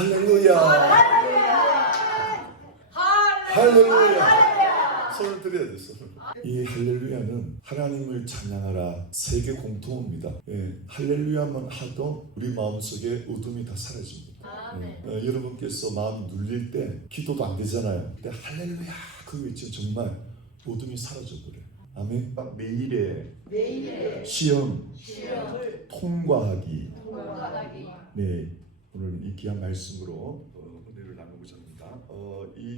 할렐루야. 할렐루야. 손을 들여야 돼. 손을. 이 할렐루야는 하나님을 찬양하라 세계 공통어입니다. 할렐루야만 하도 우리 마음속에 어둠이 다 사라집니다. 여러분께서 마음 눌릴 때 기도도 안 되잖아요. 근데 할렐루야 그거 외치면 정말 어둠이 사라져버려요. 아멘. 매일의 시험을 통과하기. 네, 오늘 이 귀한 말씀으로 은혜를 나누고자 합니다. 이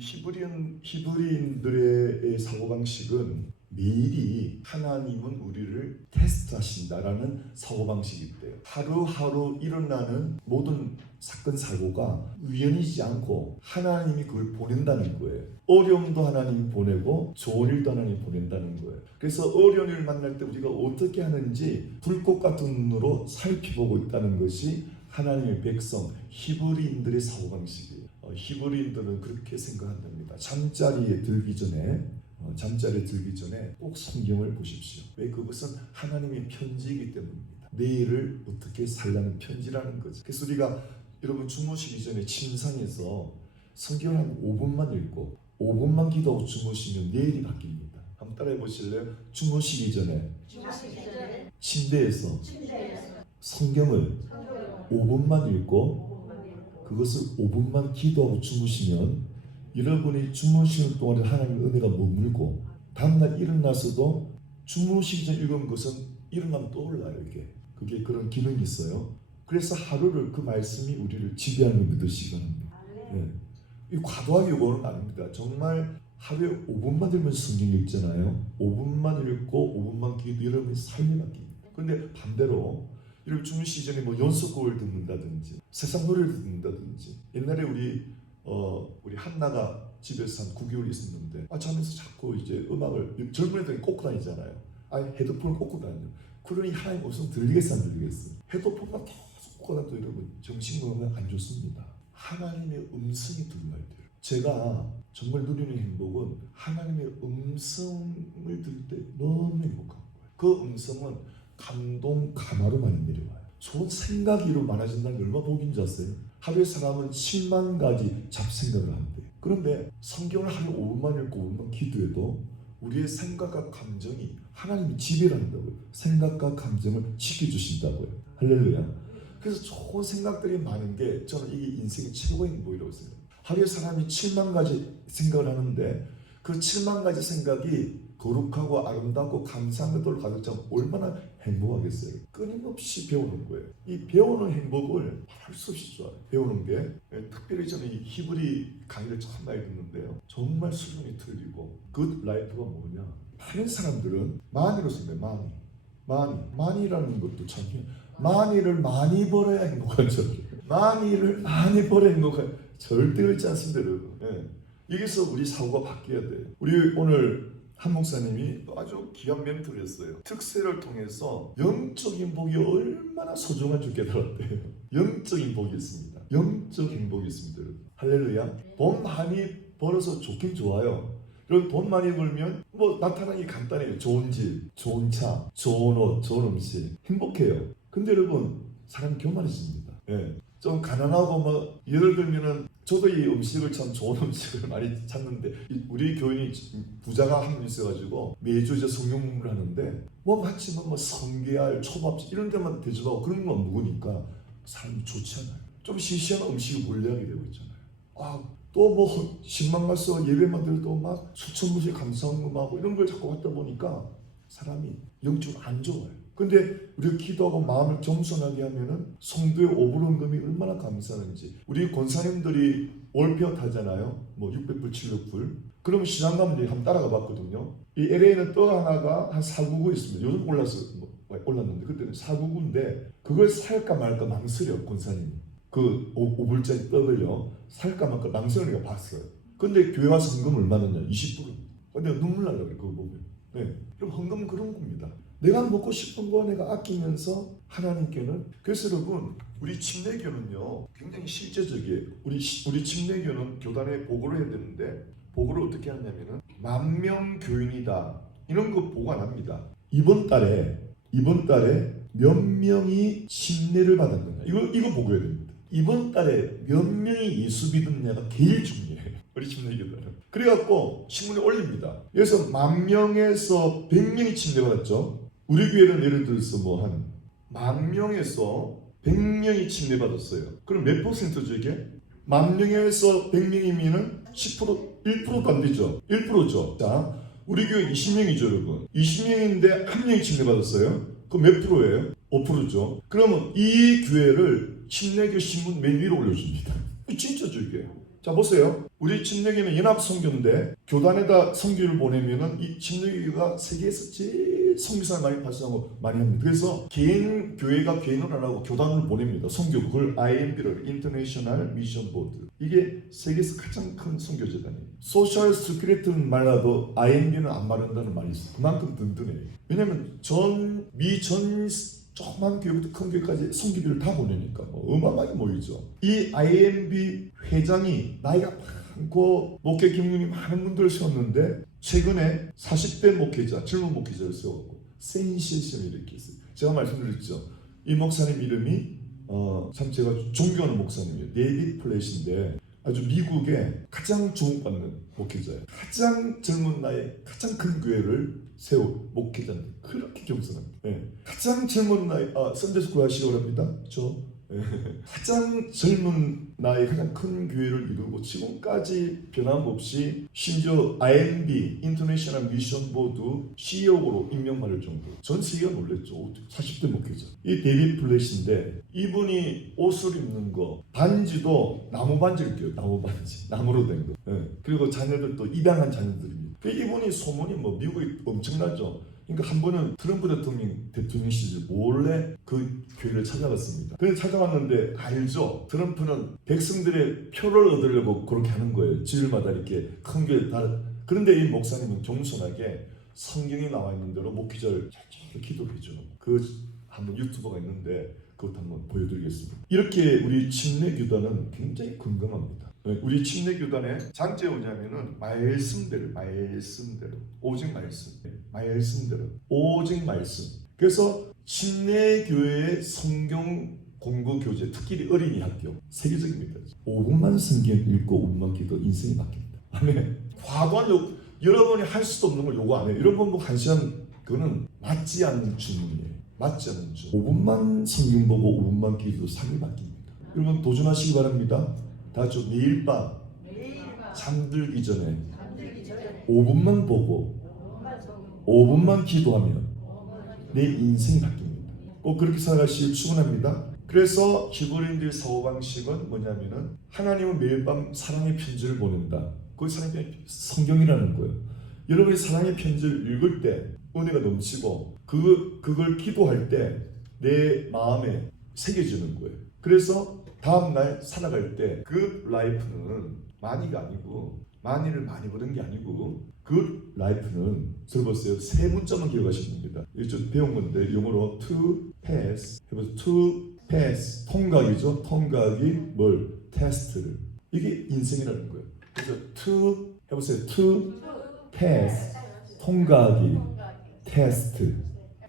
히브리인들의 사고방식은 매일이 하나님은 우리를 테스트하신다라는 사고방식이 있대요. 하루하루 일어나는 모든 사건 사고가 우연이지 않고 하나님이 그걸 보낸다는 거예요. 어려움도 하나님이 보내고 좋은 일도 하나님이 보낸다는 거예요. 그래서 어려운 일을 만날 때 우리가 어떻게 하는지 불꽃 같은 눈으로 살펴보고 있다는 것이 하나님의 백성 히브리인들의 사고방식이에요. 히브리인들은 그렇게 생각한답니다. 잠자리에 들기 전에 꼭 성경을 보십시오. 왜? 그것은 하나님의 편지이기 때문입니다. 내일을 어떻게 살라는 편지라는 거죠. 그래서 우리가 여러분 주무시기 전에 침상에서 성경을 한 5분만 읽고 5분만 기도하고 주무시면 내일이 바뀝니다. 한번 따라해 보실래요? 주무시기 전에 침대에서 성경을 5분만 읽고 그것을 5분만 기도하고 주무시면 여러분이 주무시는 동안에 하나님의 은혜가 머물고 다음날 일어나서도 주무시기 전에 읽은 것은 일어나면 떠올라요. 그게 그런 기능이 있어요. 그래서 하루를 그 말씀이 우리를 지배하는 걸 믿으시기 바랍니다. 이 과도하게 요구는 아닙니다. 정말 하루에 5분만 들면 성경 읽잖아요. 5분만 읽고 5분만 기도 여러분의 삶이 바뀝니다. 그런데 반대로 이를 주무시기 전에 연속곡을 듣는다든지 세상 노래를 듣는다든지 옛날에 우리 한나가 집에서 한 9개월 있었는데 자면서 자꾸 이제 음악을 젊은 애들이 꽂고 다니잖아요. 헤드폰을 꽂고 다녀요. 그러니 하나님 음성 들리겠어 안 들리겠어요? 헤드폰만 계속 꽂고 다녀도 여러분 정신건강에 안 좋습니다. 하나님의 음성이 들려야 돼요. 제가 정말 누리는 행복은 하나님의 음성을 들을 때 너무 행복한 거예요. 그 음성은 감동 가마로 많이 내려와요. 좋은 생각이로 많아진다는 게 얼마나 복인 줄 아세요? 하루에 사람은 7만 가지 잡생각을 한대요. 그런데 성경을 하루에 5분만 읽고 5분만 기도해도 우리의 생각과 감정이 하나님이 지배를 한다고요. 생각과 감정을 지켜주신다고요. 할렐루야. 그래서 좋은 생각들이 많은 게 저는 이게 인생의 최고의 행복이라고 생각해요. 하루에 사람이 7만 가지 생각을 하는데 그 7만 가지 생각이 거룩하고 아름답고 감사한 것들로 가득 차면 얼마나 행복하겠어요. 끊임없이 배우는 거예요. 이 배우는 행복을 할 수 없이 좋아요. 배우는 게 특별히 저는 이 히브리 강의를 처음 많이 듣는데요. 정말 수준이 틀리고 굿 라이프가 뭐냐. 많은 사람들은 많이로 씁니다. 많이라는 것도 참 많이를 많이 벌어야 행복한 줄. 많이를 많이 벌어야 행복한 절대 그렇지 않습니다, 여러분. 여기서 우리 사고가 바뀌어야 돼요. 우리 오늘 한 목사님이 아주 귀한 멘트를 했어요. 특세를 통해서 영적인 복이 얼마나 소중한 줄 깨달았대요. 영적인 복이 있습니다. 영적 행복이 있습니다. 여러분. 할렐루야. 돈 많이 벌어서 좋긴 좋아요. 여러분 돈 많이 벌면 나타나기 간단해요. 좋은 집, 좋은 차, 좋은 옷, 좋은 음식. 행복해요. 근데 여러분 사람이 교만해집니다. 좀 가난하고 예를 들면은 저도 이 음식을 참 좋은 음식을 많이 찾는데 우리 교인이 부자가 한 분 있어가지고 매주 이제 성경 공부를 하는데 마치 성게알, 초밥집 이런 데만 대접하고 그런 것만 먹으니까 사람이 좋지 않아요. 좀 시시한 음식을 몰래 하게 되고 있잖아요. 또 신방 가서 예배만 들도 막 수천 분씩 감사한금하고 이런 걸 자꾸 하다 보니까 사람이 영적으로 안 좋아요. 근데 우리가 기도하고 마음을 겸손하게 하면은 성도의 오불헌금이 얼마나 감사한지. 우리 권사님들이 월페어 타잖아요. 600불, 700불. 그러면 시장 가면 한번 따라가 봤거든요. 이 LA는 떡 하나가 한 499 있습니다. 요즘 올랐는데 그때는 499인데 그걸 살까 말까 망설여 권사님이. 그 5불짜리 떡을요 살까 말까 망설이가 봤어요. 근데 교회 와서 헌금 얼마 넣냐? 20불. 내가 눈물 나려고 그래 그거 보면. 그럼 헌금은 그런 겁니다. 내가 먹고 싶은 거 내가 아끼면서 하나님께는. 그래서 여러분 우리 침례교는요 굉장히 실제적이에요. 우리 침례교는 교단에 보고를 해야 되는데 보고를 어떻게 하냐면은 10,000명 교인이다 이런 거 보고 안 합니다. 이번 달에 몇 명이 침례를 받았느냐 이거 보고해야 됩니다. 이번 달에 몇 명이 예수 믿었냐가 제일 중요해요. 우리 침례교단은. 그래갖고 신문에 올립니다. 그래서 10,000명에서 100명이 침례받았죠. 우리 교회는 예를 들어서 뭐 한 10,000명에서 100명이 침례받았어요. 그럼 몇 퍼센트죠 이게? 10,000명에서 100명이면은 10%, 1%도 안 되죠. 1%죠. 자, 우리 교회 20명이죠 여러분. 20명인데 1명이 침례받았어요. 그럼 몇 프로예요? 5%죠. 그러면 이 교회를 침례교 신문 맨 위로 올려줍니다. 진짜죠 이게. 자 보세요. 우리 침례교는 연합선교인데 교단에다 선교를 보내면은 이 침례교가 세계에서 제일 선교사를 많이 발생하고 많이 합니다. 그래서 개인 교회가 개인을 안 하고 교단을 보냅니다. 선교 그걸 IMB를 인터내셔널 미션 보드. 이게 세계에서 가장 큰 선교 재단이에요. 소셜 스크립트는 말라도 IMB는 안 마른다는 말이 있어요. 그만큼 든든해요. 왜냐면 전 조그만 교회부터 큰 교회까지 선교비를 다 보내니까 어마어마하게 모이죠. 이 IMB 회장이 나이가 많고 목회 경륜이 많은 분들을 세웠는데 최근에 40대 목회자, 젊은 목회자를 세웠고 센세이션을 일으켰어요. 제가 말씀드렸죠. 이 목사님 이름이 참 제가 존경하는 목사님이에요. 데이빗 플랫인데 아주 미국의 가장 주목받는 목회자예요. 가장 젊은 나이에 가장 큰 교회를 세운 목회자인데 그렇게 겸손합니다. 네. 가장 젊은 나이, 선대스쿨 하시기 바랍니다. 가장 젊은 나이 가장 큰 교회를 이루고 지금까지 변함없이 심지어 IMB 인터내셔널 미션 보드 CEO로 임명받을 정도. 전 세계가 놀랬죠. 40대 목회자. 이 데이빗 플랫인데 이분이 옷을 입는 거 반지도 나무 반지를 껴요. 나무 반지. 나무로 된 거. 네. 그리고 자녀들도 입양한 자녀들입니다. 이분이 소문이 뭐 미국에 엄청나죠. 그러니까 한 번은 트럼프 대통령 시절 몰래 그 교회를 찾아갔습니다. 그래서 찾아왔는데 알죠. 트럼프는 백성들의 표를 얻으려고 그렇게 하는 거예요. 주일마다 이렇게 큰 교회 다. 그런데 이 목사님은 겸손하게 성경에 나와 있는 대로 목회자를 잘 기도해 주는 그 한번 유튜버가 있는데 그것 한번 보여드리겠습니다. 이렇게 우리 침례교단은 굉장히 건강합니다. 우리 침례교단의 장점이 뭐냐면은 말씀대로 오직 말씀대로 오직 말씀. 그래서 침례교회의 성경 공부 교재, 특히 어린이 학교 세계적입니다. 5분만 성경 읽고 5분만 기도 인생이 바뀝니다. 아멘. 과도한 여러분이 할 수도 없는 걸 요구 안 해요. 여러분 뭐 1시간 그거는 맞지 않는 주문이에요. 맞지 않는 주. 5분만 성경 보고 5분만 기도 삶이 바뀝니다. 여러분 도전하시기 바랍니다. 다 같이 매일 밤 잠들기 전에 5분만 보고 5분만 기도하면 내 인생이 바뀝니다. 꼭 그렇게 살아가시길 축원합니다. 그래서 히브리인들의 사고방식은 뭐냐면은 하나님은 매일 밤 사랑의 편지를 보낸다. 그게 사랑의 성경이라는 거예요. 여러분이 사랑의 편지를 읽을 때 은혜가 넘치고 그걸 기도할 때 내 마음에 새겨지는 거예요. 그래서 다음날 살아갈 때 그 라이프는 많이를 많이 버는 게 아니고 그 라이프는 들어보세요. 세 문자만 기억하시면 됩니다. 이거 배운 건데 영어로 to pass 해보세요. to pass 통각이죠. 통각이 뭘? 테스트를. 이게 인생이라는 거예요. 그래서 to 해보세요. to pass 통각이 테스트.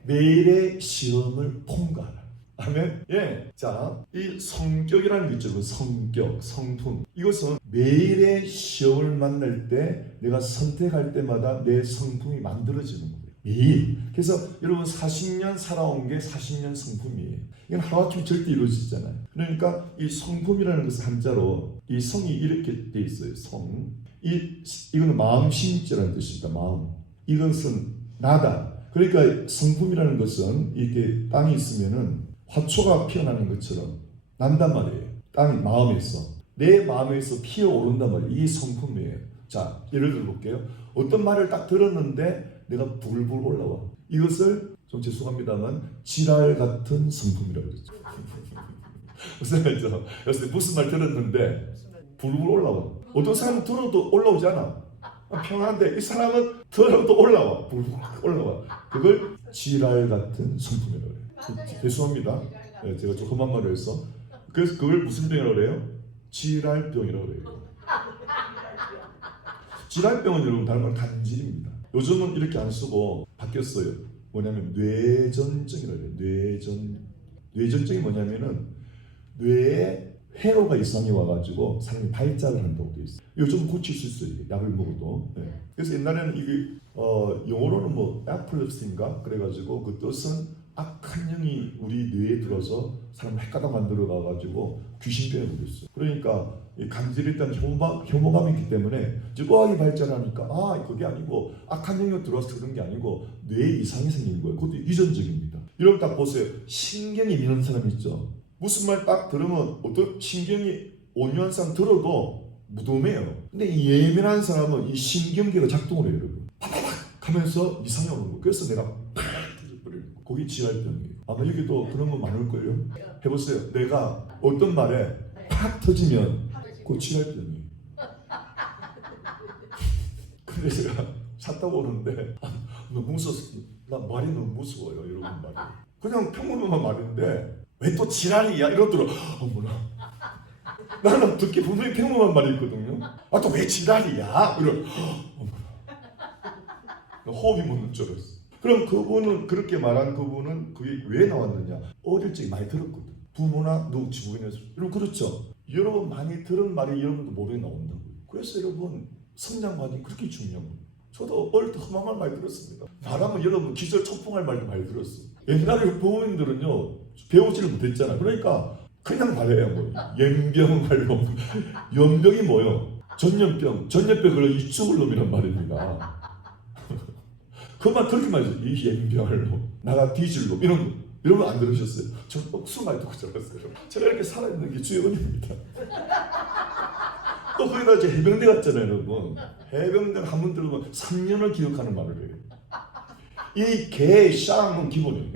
매일의 시험을 통과하라. 아멘. 예. 자, 이 성격이라는 게 있죠. 성격, 성품. 이것은 매일의 시험을 만날 때 내가 선택할 때마다 내 성품이 만들어지는 거예요. 매일. 그래서 여러분 40년 살아온 게 40년 성품이에요. 이건 하루아침에 절대 이루어지잖아요. 그러니까 이 성품이라는 것은 한자로 이 성이 이렇게 돼 있어요. 성. 이거는 마음심자라는 뜻입니다. 마음. 이것은 나다. 그러니까 성품이라는 것은 이렇게 땅이 있으면은 화초가 피어나는 것처럼 난단 말이에요. 땅이 마음에서. 내 마음에서 피어오른단 말이에요. 이게 성품이에요. 자, 예를 들어 볼게요. 어떤 말을 딱 들었는데 내가 불불 올라와. 이것을 좀 죄송합니다만 지랄 같은 성품이라고 그러죠. 무슨 말이죠? 무슨 말 들었는데 불불 올라와. 어떤 사람은 들어도 올라오지 않아. 평안한데 이 사람은 들어도 올라와. 불불 올라와. 그걸 지랄 같은 성품이라고 해요. 죄송합니다. 네, 제가 좀 험한 말을 해서. 그래서 그걸 무슨 병이라고 그래요? 지랄병이라고 그래요. 지랄병은 여러분 다른 건 간질입니다. 요즘은 이렇게 안 쓰고 바뀌었어요. 뭐냐면 뇌전증이라고 해요. 뇌전증이 뭐냐면은 뇌에 회로가 이상이 와가지고 사람이 발작을 한다고 돼 있어요. 요즘 고칠 수 있어요. 이게 약을 먹어도. 네. 그래서 옛날에는 이게 영어로는 뭐 에플lep시인가 그래가지고 그 뜻은 악한 영이 우리 뇌에 들어서 사람을 헷가닥 만들어 가가지고 귀신병에 걸렸어요. 그러니까 이 간질이 일단 혐오감이 있기 때문에 이제 의학이 발전하니까 그게 아니고 악한 영이 들어와서 그런 게 아니고 뇌에 이상이 생긴 거예요. 그것도 유전적입니다. 여러분 딱 보세요. 신경이 미는 사람 있죠. 무슨 말 딱 들으면 어떤 신경이 온유한 사람 들어도 무덤해요. 근데 이 예민한 사람은 이 신경계가 작동을 해요. 여러분. 팍팍 하면서 이상이 오는 거예요. 그래서 내가 팍 터져버려요. 그게 지랄병이에요. 아마 여기도 그런 거 많을 거예요. 해보세요. 내가 어떤 말에 팍 터지면 그거 지랄병이에요. 근데 제가 차 타고 오는데 너무 무서웠어요. 나 말이 너무 무서워요. 여러분 말이. 그냥 평범한 말인데 왜 또 지랄이야? 이러더라. 어머나. 나는 듣기 분명히 평범한 말이 있거든요. 또 왜 지랄이야? 이러. 어머나. 호흡이 못 줄 알았어. 그럼 그분은 그렇게 말한 그분은 그게 왜 나왔느냐? 어릴 적에 많이 들었거든. 부모나 누구 지부인에서. 여러분 그렇죠? 여러분 많이 들은 말이 여러분도 모르게 나온다고요. 그래서 여러분 성장 과정이 그렇게 중요한 거예요. 저도 어릴 때 험한 말 많이 들었습니다. 말하면 여러분 기절 초풍할 말도 많이 들었어요. 옛날에 부모님들은요 배우지를 못했잖아. 그러니까 그냥 말해요. 뭐 연병 말로 연병이 뭐요? 전염병 걸려 이 죽을 놈이란 말입니다. 그 말 그렇게 말해요. 이 연병을로 나가 뒤질 놈 이런 거 안 들으셨어요? 저는 억수 많이 듣고 자랐어요. 제가 이렇게 살아있는 게 주의 은혜입니다. 또 거기다 이제 해병대 갔잖아요, 여러분. 해병대 한번 들으면 3년을 기억하는 말을 해요. 이 개, 쌍은 기본이에요,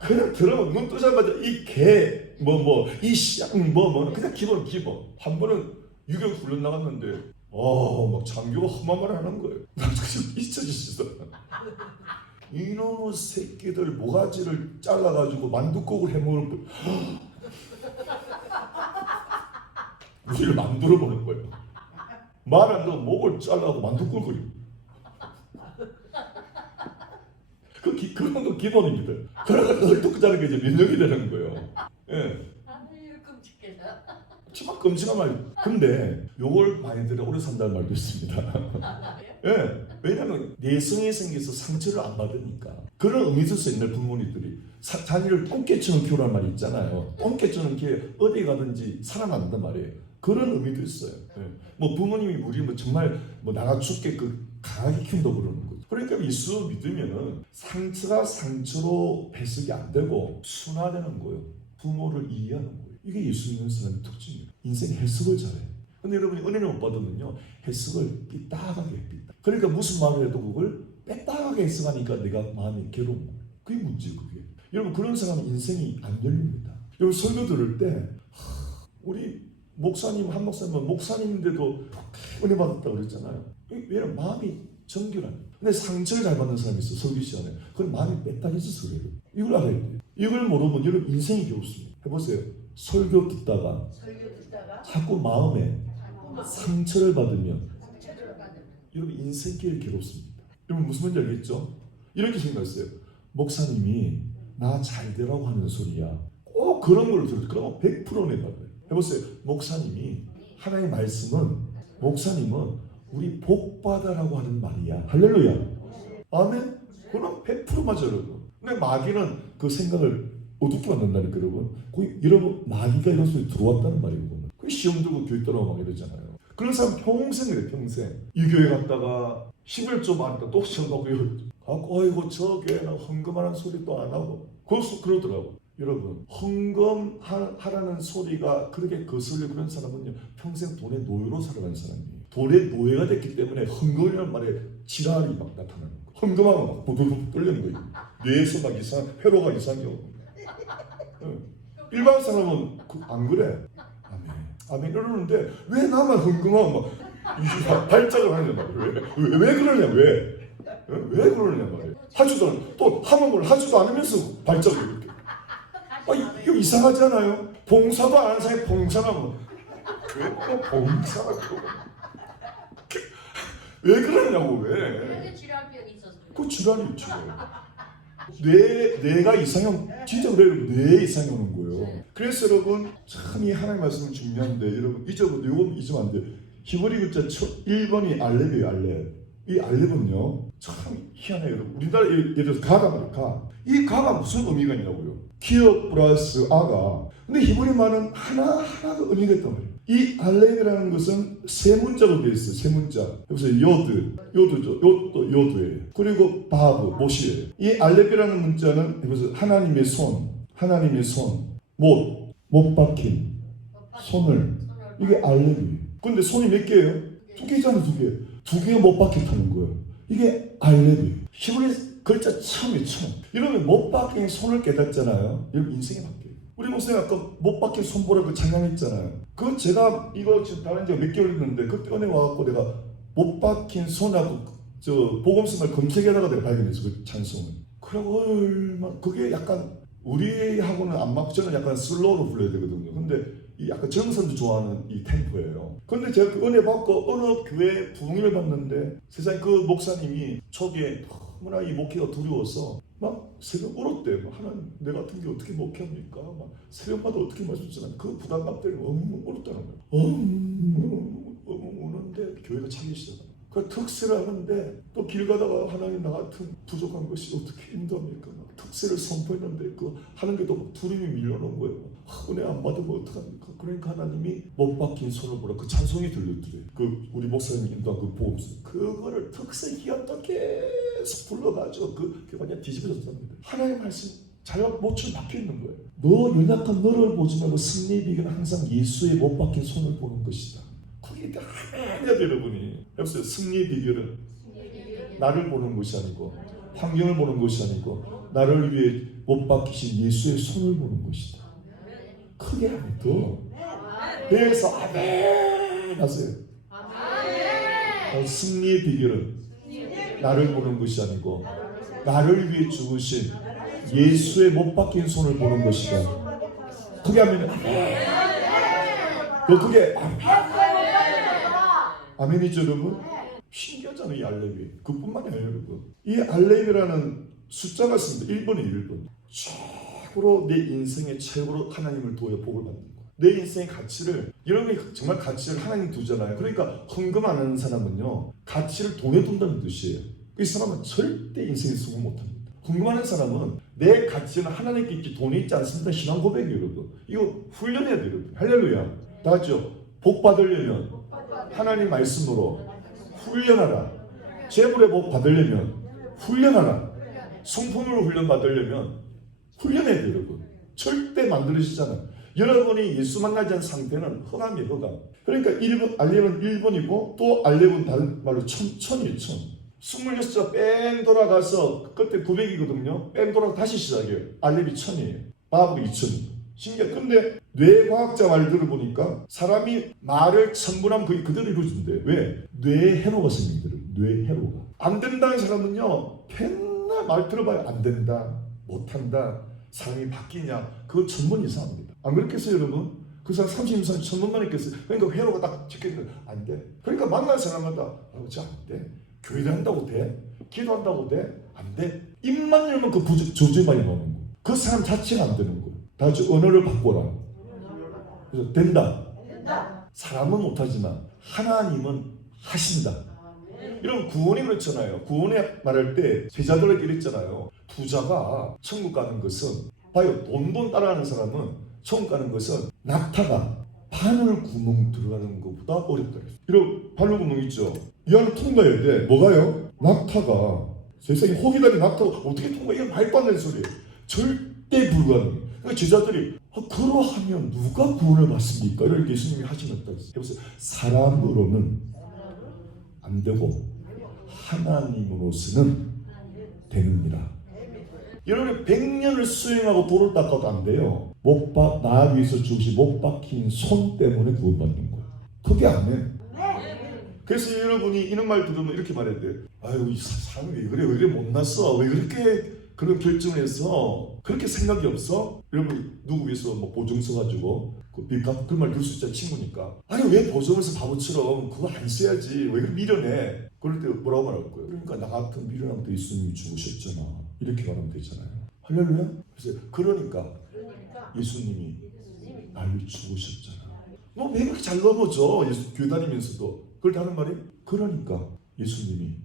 그냥 들으면 눈 뜨자마자 이 개, 이 쌍, 그냥 기본. 한 번은 유격 훈련 나갔는데, 막 장교가 험한 말을 하는 거예요. 나 지금 잊혀지시다. 이놈의 새끼들 모가지를 잘라가지고 만둣국을 해먹을 거. 우리를 만들어 보는 거예요. 말 안 듣고 목을 잘라고 만둣국을 끓여. 그런 거 기본입니다. 그러니까 헐떡자는 게 이제 면역이 되는 거예요. 예. 정말 끔찍한 말. 근데 요걸 많이 들어 오래 산다는 말도 있습니다. 예. 왜냐면 내성에 생겨서 상처를 안 받으니까. 그런 의미 있었어요. 옛날 부모님들이. 자녀를 똥개처럼 키우라는 말이 있잖아요. 똥개처럼 이렇게 어디 가든지 살아난단 말이에요. 그런 의미도 있어요. 예. 뭐 부모님이 우리 정말 나가 죽게 강하게 키운다고 그러는 거죠. 그러니까 예수 믿으면은 상처가 상처로 해석이 안 되고 순화되는 거예요. 부모를 이해하는 거예요. 이게 예수 믿는 사람의 특징이에요. 인생 해석을 잘해요. 근데 여러분이 은혜를 못 받으면요 해석을 삐딱하게 해. 그러니까 무슨 말을 해도 그걸 삐딱하게 해석하니까 내가 마음이 괴로운 거예요. 그게 문제예요. 그게. 여러분 그런 사람은 인생이 안 열립니다. 여러분 설교 들을 때 우리 목사님 한 목사님은 목사님인데도 은혜 받았다고 그랬잖아요. 왜냐면 마음이 정결한. 근데 상처를 잘 받는 사람이 있어 설교 시간에. 그건 마음이 삐딱해져서 그래요. 이걸 알아야 돼요. 이걸 모르면 여러분 인생이 괴롭습니다. 해보세요. 설교 듣다가 자꾸 마음에 상처를 받으면 여러분 인생길 괴롭습니다. 여러분 무슨 말인지 알겠죠? 이렇게 생각했어요. 목사님이 나 잘 되라고 하는 소리야. 꼭 그런 걸 들어요. 그러면 100%내 받아요. 해보세요. 목사님이 하나님의 말씀은 목사님은 우리 복 받아라고 하는 말이야. 할렐루야. 아멘. 그럼 100% 맞아요, 여러분. 근데 마귀는 그 생각을 어둡게 만든다니까, 여러분. 여러분 마귀가 이런 소리 들어왔다는 말이거든요. 그 시험 들고 교회 따라오고 막 이러잖아요. 그런 사람 평생 그래, 평생. 이 교회 갔다가 11조 받았다 또 시험 가고 어이구 저 교회는 헌금하는 소리 또 안 하고 그러더라고. 여러분 헌금하라는 소리가 그렇게 거슬려 그런 사람은요 평생 돈의 노예로 살아가는 사람이에요. 돈의 노예가 됐기 때문에 헌금이라는 말에 지랄이 막 나타나는 거예요. 헌금하면 막 부들부들 떨리는 거예요. 뇌에서 막 회로가 이상해요. 일반 사람은 안 그래. 아멘 이러는데 왜 나만 헌금하면 막 발작을 하냐 말이에요. 왜 그러냐 왜 그러냐 말이에요. 하지도 않고 또 하면 하지도 않으면서 발작을 이렇게. 이거 이상하잖아요. 봉사도 안 하는 사람이 봉사하면 왜 봉사하고 왜 그러냐고 왜? 그 질환이 있죠. 뇌가 이상형 진짜 그래요. 뇌에 이상이 오는 거예요. 그래서 여러분 참 이 하나님의 말씀은 중요한데 여러분 요건 잊으면 안 돼요. 히브리 글자 1번이 알렙이에요. 알렙. 이 알렙은요 참 희한해요. 여러분 우리나라 예를 들어서 가가 말이에요. 가. 이 가가 무슨 의미가 있냐고요. 기억 플러스 아가. 근데 히브리 말은 하나하나가 의미가 있단 말이에요. 이 알렙이라는 것은 세 문자로 되어 있어요. 세 문자. 여기서 요드죠. 요도 요드예요. 그리고 바브, 못이에요. 이 알렙이라는 문자는 여기서 하나님의 손, 못 박힌 손을. 이게 알렙이에요. 근데 손이 몇 개예요? 두 개잖아요, 두 개. 두 개가 못 박힌다는 거예요. 이게 알렙이에요. 히브리 글자 처음이에요. 이러면 못 박힌 손을 깨닫잖아요. 여러분 인생이 바뀌어요. 우리 목사님 아까 못 박힌 손 보라고 찬양했잖아요. 그 제가 이거 지금 다른 지가 몇 개월 했는데 그때 은혜 와갖고 내가 못 박힌 손하고 복음성을 검색에다가 내가 발견했어. 그 찬송을. 그러고 얼마나 그게 약간 우리하고는 안 맞고 저는 약간 슬로우로 불러야 되거든요. 근데 이 약간 정선도 좋아하는 이 템포예요. 근데 제가 그 은혜 받고 어느 교회 부흥을 받는데 세상에 그 목사님이 초기에 너무나 이 목회가 두려워서 막 새벽 울었대요. 하나님 내 같은 게 어떻게 목회합니까? 막 새벽마다 어떻게 말씀 전하는 그 부담감 때문에 엉엉 울었다는 거예요. 엉엉 우는데 교회가 차기 시작합니다. 그 특세를 하는데 또 길 가다가 하나님 나 같은 부족한 것이 어떻게 인도합니까? 특세를 선포했는데 그 하는 게 또 두려움이 밀려놓은 거예요. 은혜 안 받으면 어떡합니까? 그러니까 하나님이 못 박힌 손을 보라 그 찬송이 들려드려요. 그 우리 목사님이 인도한 그 보험서 그거를 특세 기한도 계속 불러가지고 그게 완전 뒤집어졌답니다. 하나님 말씀 잘 못쳐 박혀 있는 거예요. 너 연약한 너를 보지 말고 승리의 비결은 항상 예수의 못 박힌 손을 보는 것이다. 그게 하나야 여러분이. 여보세요. 승리의 비결은 나를 보는 것이 아니고 환경을 보는 것이 아니고 나를 위해 못 박히신 예수의 손을 보는 것이다. 크게 하면 더 배에서 아멘 하세요. 승리의 비결은 나를 보는 것이 아니고 나를 위해 죽으신 예수의 못 박힌 손을 보는 것이다. 크게 하면 아멘. 더 크게 아멘이죠 여러분? 신기하잖아요 이 알렙이. 그뿐만이 아니에요 여러분. 이 알렙이라는 숫자가 있습니다. 1번이 1번. 최고로 내 인생의 최고로 하나님을 도와 복을 받는 거예요. 내 인생의 가치를 여러분이 정말 가치를 하나님 두잖아요. 그러니까 헌금 안 하는 사람은요 가치를 돈에 둔다는 뜻이에요. 이 사람은 절대 인생에 성공 못합니다. 헌금하는 사람은 내 가치는 하나님께 있지 돈에 있지 않습니다. 신앙 고백이에요 여러분. 이거 훈련해야 돼요 여러분. 할렐루야. 다 같이요. 복 받으려면 하나님 말씀으로 훈련하라. 재물의 복 받으려면 훈련하라. 성품으로 훈련 받으려면 훈련해야 돼요 여러분. 절대 만들어지잖아요. 여러분이 예수 만나지 않은 상태는 허감이에요 허감. 그러니까 알렙은 1번이고 또 알렙은 다른 말로 천이에요 천. 26자 뺑 돌아가서 그때 900이거든요. 뺑 돌아서 다시 시작해요. 알렙이 1000이에요. 바브가 2000이에요. 신기해. 근데 뇌과학자 말 들어보니까 사람이 말을 1000분하면 그게 그대로 이루어진대. 왜? 뇌해로가 생긴대요. 뇌해로가. 안 된다는 사람은요 맨날 말 들어봐야 안 된다, 못한다, 사람이 바뀌냐 그거 1000번 이상합니다. 안 그렇겠어요 여러분? 그 사람 30년 1000번만 했겠어요. 그러니까 회로가 딱 적혀있는 거야. 안 돼. 그러니까 만날 사람마다 저 안 돼. 교회를 한다고 돼? 기도한다고 돼? 안 돼. 입만 열면 그 저주만이 나오는 거야. 그 사람 자체가 안 되는 거야. 다 같이 언어를 바꿔라. 그래서 된다. 사람은 못하지만 하나님은 하신다. 이런 구원이 그렇잖아요. 구원에 말할 때 제자들에게 이랬잖아요. 부자가 천국 가는 것은 봐요. 돈 따라가는 사람은 천국 가는 것은 낙타가 바늘 구멍 들어가는 것보다 어렵다. 이런 바늘 구멍 있죠. 이 안을 통과해야 돼. 뭐가요? 낙타가 세상에 호기다리 낙타가 어떻게 통과해? 이건 말도 안 되는 소리예요. 절대 불가능해. 그러니까 제자들이 그러하면 누가 구원을 받습니까? 이렇게 예수님이 하시면다. 그래서 사람으로는 안 되고 하나님으로서는 되느니라. 여러분이 100년을 수행하고 돌을 닦아도 안 돼요. 나 위해서 죽으시 못 박힌 손 때문에 구원받는 거예요. 그게 안 해. 그래서 여러분이 이런 말 들으면 이렇게 말해야 돼요. 아유 이 사람이 왜 그래? 왜 그래 못났어? 왜 그렇게 그런 결정을 해서 그렇게 생각이 없어? 여러분 누구 위해서 뭐 보증 써가지고 그 말 들을 수 있잖아. 친구니까. 아니 왜 보증을 서 바보처럼 그거 안 써야지. 왜 그렇게 미련해? 그럴 때 뭐라고 말할 거예요? 그러니까 나 같은 미련한 것도 예수님이 죽으셨잖아. 이렇게 말하면 되잖아요. 할렐루야? 그래서 그러니까 예수님이 나를 위해 죽으셨잖아. 너 왜 그렇게 잘 넘어져? 예수 교회 다니면서도 그걸 하는 말이 그러니까 예수님이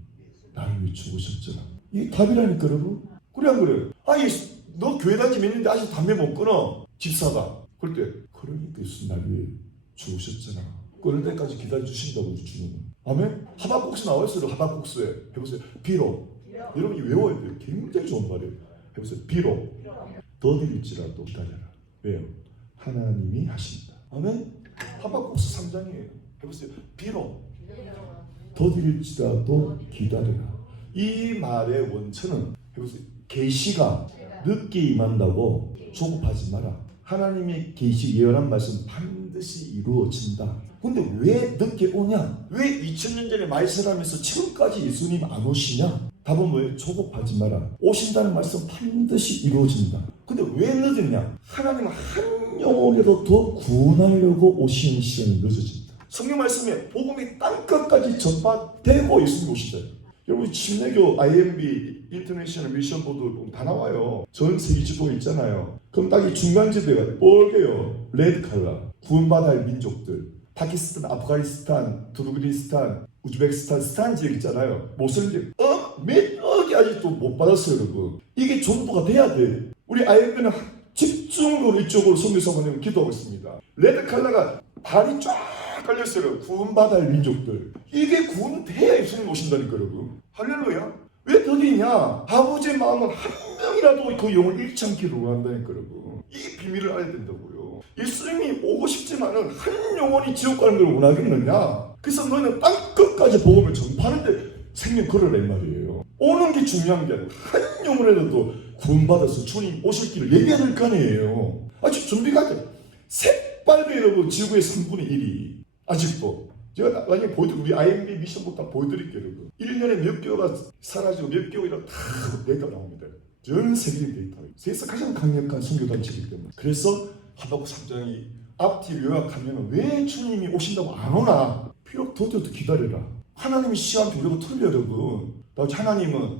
나를 위해 죽으셨잖아. 이게 답이라니까 여러분. 그래 안 그래? 아니 너 교회 다니지 몇 년인데 아직 담배 못 끊어 집사가. 그럴 때 그러니까 예수님 나를 위해 죽으셨잖아. 끊을 때까지 기다려주신다고 주님은. 아멘? 하박국수 나와있어요. 하박국수에 해보세요. 비록 여러분이 외워야 돼요. 굉장히 좋은 말이에요. 해보세요. 비록 더딜지라도 기다려라. 왜요? 하나님이 하신다. 아멘? 하박국수 3장이에요. 해보세요. 비록 더딜지라도 기다려라. 이 말의 원천은 해보세요. 계시가 늦게 임한다고 조급하지 마라. 하나님의 계시 예언한 말씀 반드시 이루어진다. 근데 왜 늦게 오냐? 왜 2000년 전에 말씀하면서 지금까지 예수님 안 오시냐? 답은 뭐예요? 조급하지 마라. 오신다는 말씀 반드시 이루어진다. 근데 왜 늦었냐? 하나님은 한 영혼이라도 더 구원하려고 오시는 시간이 늦어진다. 성경 말씀에 복음이 땅끝까지 전파되고 예수님 오신다. 여러분 침례교 IMB 인터내셔널 미션 보드 보면 다 나와요. 전 세계 지도 있잖아요. 그럼 딱 이 중간 지대가 빨개요. 레드 컬러. 구원받아야 할 민족들. 파키스탄, 아프가니스탄, 투르크니스탄, 우즈베키스탄, 스탄 지역 있잖아요. 모슬림 몇 억이 아직도 못 받았어요, 여러분. 이게 전부가 돼야 돼. 우리 IMB는 집중으로 이쪽으로 선교사모님 기도하고 있습니다. 레드 컬러가 발이 쫙 깔렸어요. 구원받아야 할 민족들. 이게 구원돼야 예수님 오신다니까 여러분. 할렐루야. 왜 더디냐? 아버지의 마음은 한 명이라도 그 영을 잃지 않기를 원한다니까 여러분. 이 비밀을 알아야 된다고요. 예수님이 오고 싶지만은 한 영혼이 지옥 가는 걸 원하겠느냐? 그래서 너는 땅끝까지 복음을 전파하는데 생명 걸어낸 말이에요. 오는 게 중요한 게 아니라 한 영혼이라도 구원받아서 주님 오실 길을 예비해야 될 거 아니에요. 아직 준비가 돼. 새빨개 여러분 지구의 3분의 1이 아직도 제가 나중에 보여드릴게요. 우리 IMB 미션부터 보여드릴게요. 여러분. 1년에 몇 개월가 사라지고 몇 개월이라 다 데이터가 나옵니다. 전 세계의 데이터. 세계에서 가장 강력한 선교단체이기 때문에. 그래서 하박국 3장이 앞뒤 요약하면 왜 주님이 오신다고 안 오나? 비록 더뎌도 기다려라. 하나님의 시간 우리가 틀려 여러분. 하나님은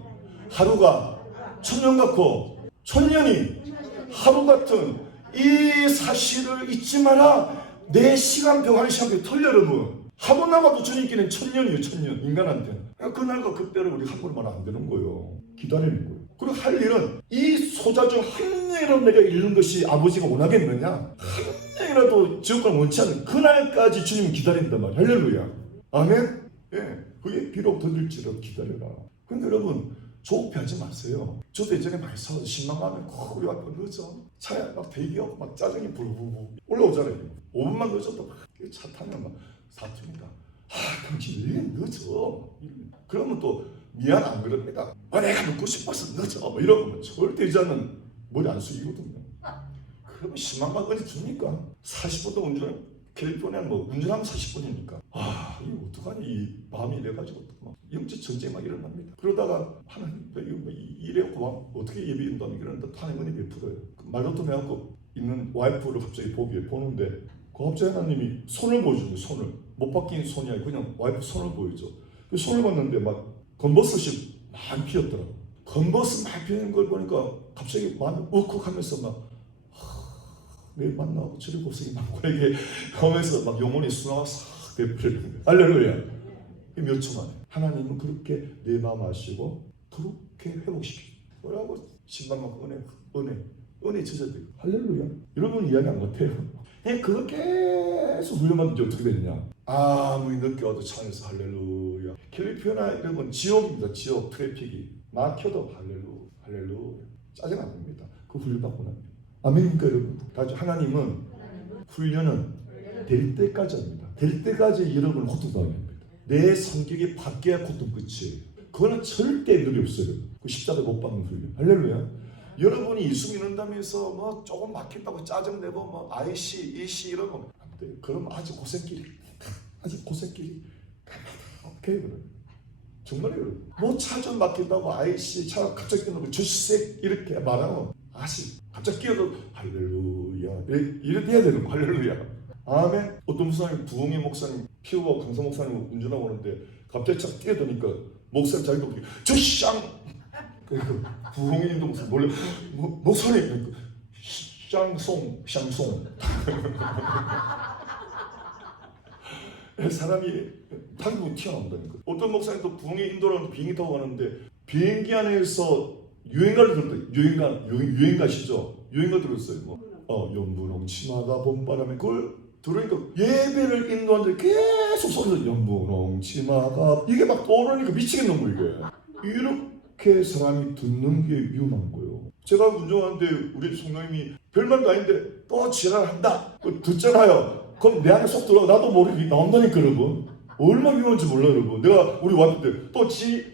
하루가 천년 같고 천년이 하루 같은 이 사실을 잊지 마라. 내 시간표 하는 시간표 틀려 여러분. 하루 남아도 주님께는 천년이에요. 천년 인간한테는. 그날과 그때를 우리 함부로 말하면 안 되는 거예요. 기다리는 거예요. 그리고 할 일은 이 소자 중 한 명이라도 내가 잃는 것이 아버지가 원하겠느냐? 한 명이라도 지옥을 원치 않는 그날까지 주님은 기다린단 말이에요. 할렐루야. 아멘? 예, 그게 비록 더딜지라도 기다려라. 근데 여러분 조급해하지 마세요. 저도 예전에 많이 싸워서 실망하면 우리 와이프 늦어. 차에 막 대기하고 막 짜증이 불부부 올라오잖아요. 5분만 늦어도 막 차 타면 막 사투입니다. 당신 왜 늦어? 그러면 또 미안 안 그럽니다. 내가 늦고 싶어서 늦어. 뭐 이러면 절대 여자는 머리 안 숙이거든요. 그러면 심한만 어디 줍니까? 40분 동안 운전, 캘리포니아는 뭐 운전하면 40분이니까. 이거 어떡하니? 이 마음이 이래가지고 막 영적 전쟁 막 일어납니다. 그러다가 하나님, 이거 뭐 이래고 어떻게 예비인다면 이러는데 하나님은 베풀어요. 말로또 내갖고 있는 와이프를 갑자기 보는데 갑자기 하나님이 손을 보여주는데 손을. 못 바뀐 손이 아니고 그냥 와이프 손을 보여줘. 그 손을 봤는데 막 건버섯이 많이 피었더라고. 건버섯 많이 피는 걸 보니까 갑자기 마음이 울컥하면서 막 내 만나고 저리 고생이 많고 이게 하면서 막 영혼이 순화가 싹 되버리는 거예요. 할렐루야. 몇 초 만에 하나님은 그렇게 내 마음 아시고 그렇게 회복시키죠. 뭐라고 신방과 은혜 젖어들고 할렐루야. 여러분 이야기 안 같아요. 그거 계속 훈련받는지 어떻게 되느냐? 아무리 늦게 와도 찬에서 할렐루야. 캘리포니아 여러분 지옥입니다. 지옥 트래픽이 막혀도 할렐루야. 짜증 안 납니다. 그 훈련받고 납니다. 아멘입니까 여러분? 하나님은 훈련은 될 때까지 합니다. 될 때까지 여러분을 고통당하게 합니다. 내 성격이 바뀌어야 고통 끝이에요. 그거는 절대 늘이 없어요. 그 십자가 못 박는 훈련. 할렐루야. 여러분이 예수 믿는다면서 뭐 조금 막힌다고 짜증내고 뭐 IC, EC 이러면 안 돼요. 그럼 아직 고생길이 오케이 그래. 정말이에요. 뭐 차 좀 막힌다고 IC 차가 갑자기 끊는 주식 이렇게 말하면 아직 갑자기 끼어도 할렐루야 이렇게 해야 되는 거. 할렐루야. 아멘. 어떤 목사님 부흥의 목사님 피우고 강성 목사님 운전하고 오는데 갑자기 차 끼어드니까 목사님 자기도 저쌍 부흥의 인도 목사님 놀래 목사님 샹송 사람이 당국이 튀어나온다는 거예요. 어떤 목사님도 부흥회 인도라는 비행기 타고 가는데 비행기 안에서 유행가를 들었다. 유행가시죠? 유행가 들었어요. 연분홍 치마가 봄바람에 그걸 들으니까 예배를 인도하는데 계속 소리가 연분홍 치마가 이게 막 떠오르니까 미치겠는 거예요. 이게. 이렇게 사람이 듣는 게 위험한 거예요. 제가 운전하는데 우리 성령님이 별말도 아닌데 또 지랄한다 듣잖아요. 그럼 내 안에 쏙 들어가 나도 모르게 나온다니까 여러분. 얼마나 위험한지 몰라요 여러분. 내가 우리 왔을 때 또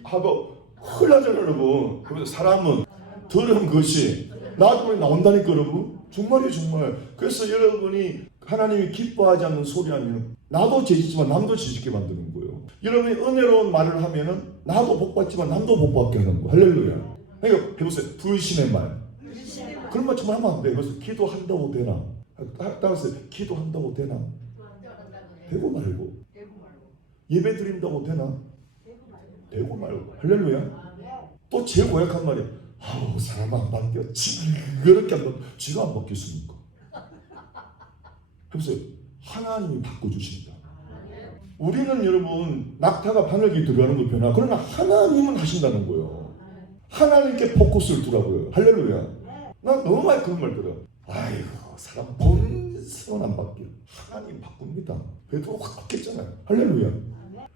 하고 흘러잖아요 여러분. 그래서 사람은 들은 것이 나도 모르게 나온다니까 여러분. 정말이에요 정말. 그래서 여러분이 하나님이 기뻐하지 않는 소리 하면 나도 죄짓지만 남도 죄짓게 만드는 거예요. 여러분이 은혜로운 말을 하면은 나도 복받지만 남도 복받게 하는 거예요. 할렐루야. 그러니까 해보세요. 불신의 말. 그런 말 정말 하면 안 돼요. 그래서 기도한다고 되나? 따라서 기도한다고 되나? 되고 말고. 예배 드린다고 되나? 되고 말고. 할렐루야. 또 제일 고약한 말이 아우 사람 안 바뀌어. 그렇게 안 바뀌어. 쥐가 안 바뀌었습니까? 해보세요. 하나님이 바꿔주신다. 우리는 여러분 낙타가 바늘기 들어가는 거 변화. 그러나 하나님은 하신다는 거예요. 하나님께 포커스를 두라고요. 할렐루야. 난 너무 많이 그런 말 들어요. 아이고 사람 본성은 안 바뀌어. 하나님 바꿉니다. 베드로 확 바뀌었잖아요. 할렐루야.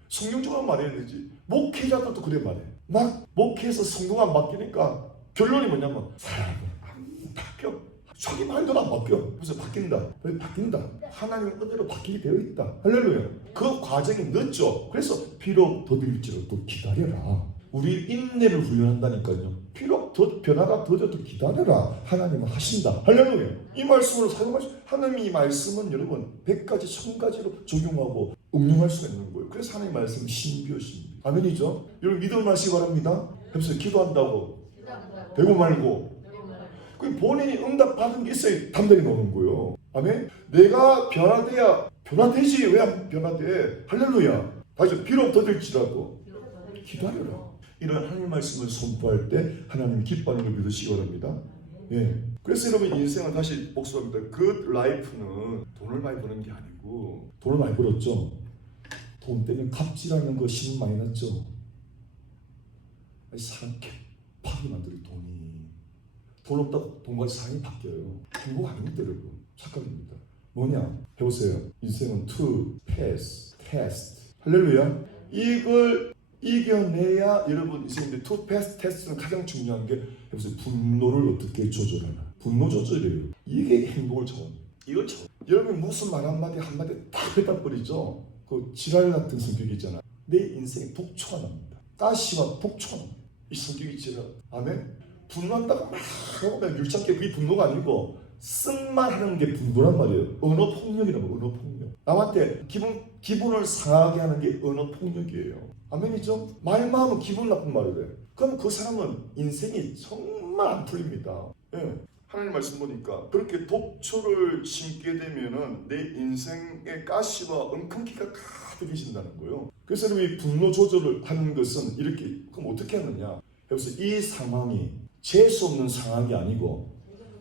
성경적으로 말해야 되지. 목회자들도 그래 말해. 나 목회에서 성도가 안 바뀌니까 결론이 뭐냐면 사람은 안 바뀌어. 자기 말도 안 바뀌어. 그래서 바뀐다. 왜 바뀐다? 하나님의 은혜로 바뀌게 되어 있다. 할렐루야. 그 과정이 늦죠. 그래서 비록 더딜지라도 기다려라. 우리 인내를 훈련한다니까요. 비록 변화가 더뎌도 기다려라. 하나님은 하신다. 할렐루야. 이 말씀으로 사용하시고 하나님이 이 말씀은 여러분 100가지 1000가지로 적용하고 응용할 수가 있는 거예요. 그래서 하나님 말씀은 신비하십니다. 아멘이죠. 여러분 믿음을 하시기 바랍니다. 그래서 기도한다고 되고 말고 그 본인이 응답 받은 게 있어야 담대히 나오는 거예요. 아멘. 내가 변화돼야 변화되지. 왜 안 변화돼? 할렐루야. 다시 비록 더딜지라도 기다려라. 이런 하나님 말씀을 선포할 때 하나님 기뻐하는 걸 믿으시기 바랍니다. 예. 그래서 여러분 인생은 다시 복수합니다. 그 라이프는 돈을 많이 버는 게 아니고 돈을 많이 벌었죠. 돈 때문에 갑질하는 거 신문 많이 났죠. 사람 개파게 만들어 돈이. 돈 없다고 돈 가지고 삶이 바뀌어요. 행복 아닙니다 여러분. 착각입니다. 뭐냐? 해보세요. 인생은 to pass, test. 할렐루야. 이걸 이겨내야 여러분 인생인데 to pass test는 가장 중요한 게 해보세요. 분노를 어떻게 조절하나. 분노 조절이에요. 이게 행복을 차원. 이걸 차원. 여러분 무슨 말 한마디 딱 뱉어버리죠. 그 지랄 같은 성격이 있잖아. 내 인생에 독초가 납니다. 가시와 독초가 납니다. 이 성격이 지랄. 아멘. 분노한다고 막 하고 그냥 율착게 그게 분노가 아니고 쓴말 하는 게 분노란 말이에요. 언어 폭력이라고. 언어 폭력. 남한테 기분을 상하게 하는 게 언어 폭력이에요. 아멘이죠? 말만 하면 기분 나쁜 말을 해. 그럼 그 사람은 인생이 정말 안 풀립니다. 예. 하나님 말씀 보니까 그렇게 독초를 심게 되면은 내 인생의 가시와 엉큼기가 가득해진다는 거예요. 그래서 이 분노 조절을 하는 것은 이렇게 그럼 어떻게 하느냐? 그래서 이 상황이 재수 없는 상황이 아니고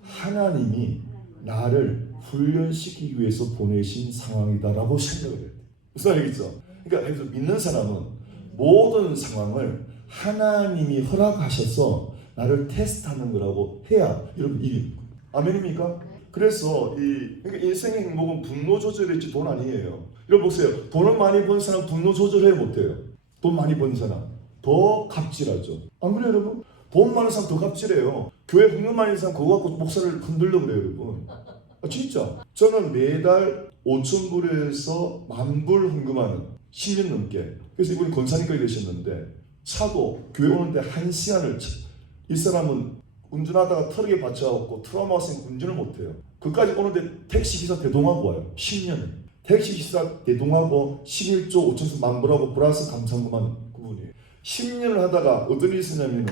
하나님이 나를 훈련시키기 위해서 보내신 상황이다라고 생각을 해요. 무슨 말이겠죠? 그러니까 믿는 사람은 모든 상황을 하나님이 허락하셔서 나를 테스트하는 거라고 해야 여러분 이깁니다. 아멘입니까? 그래서 그러니까 인생의 행복은 분노 조절이지 돈 아니에요. 여러분 보세요. 돈을 많이 번 사람 분노 조절해 못해요. 돈 많이 번 사람 더 갑질하죠. 안 그래요 여러분? 돈 많은 사람 더 갑질해요. 교회 헌금 많은 사람 그거 갖고 목사를 흔들려고 그래요 여러분. 진짜 저는 매달 5,000불에서 10,000불 헌금하는 10년 넘게. 그래서 이분이 권사님까지 되셨는데 차도 교회 오는데 1시간을 이 사람은 운전하다가 트럭에 받쳐갖고 트라우마 왔으니까 운전을 못해요. 그까지 오는데 택시기사 대동하고 와요. 10년 택시기사 대동하고 11조 5천수 만불하고 플러스 감상금하는 그분이 10년을 하다가 어떤 일이 있었냐면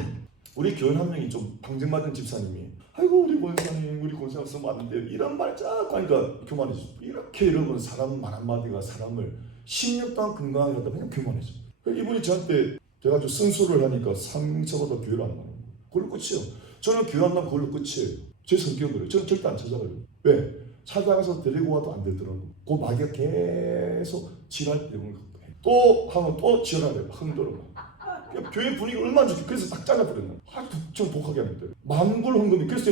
우리 교회 한 명이 좀 방증맞은 집사님이 아이고 우리 권사님 우리 권사님 쓰면 안 돼요 이런 말 자꾸 하니까 교만해져. 이렇게 여러분 사람 말 한마디가 사람을 10년 동안 건강하게 하다 그냥 교만해져. 이분이 저한테 제가 좀 쓴소리를 하니까 상처받아 교회를 안 나는 거예요. 그걸로 끝이에요. 저는 교회 안 나면 그걸로 끝이에요. 제 성격으로 저는 절대 안 찾아가요. 왜? 찾아가서 데리고 와도 안 되더라고. 그 마귀가 계속 지랄 때문에 또 하면 또 지랄해. 흔들어. 교회 분위기 얼마나 좋게. 그래서 딱 잘라버렸나. 좀 독하게 합니다. 만불 헌금이. 그래서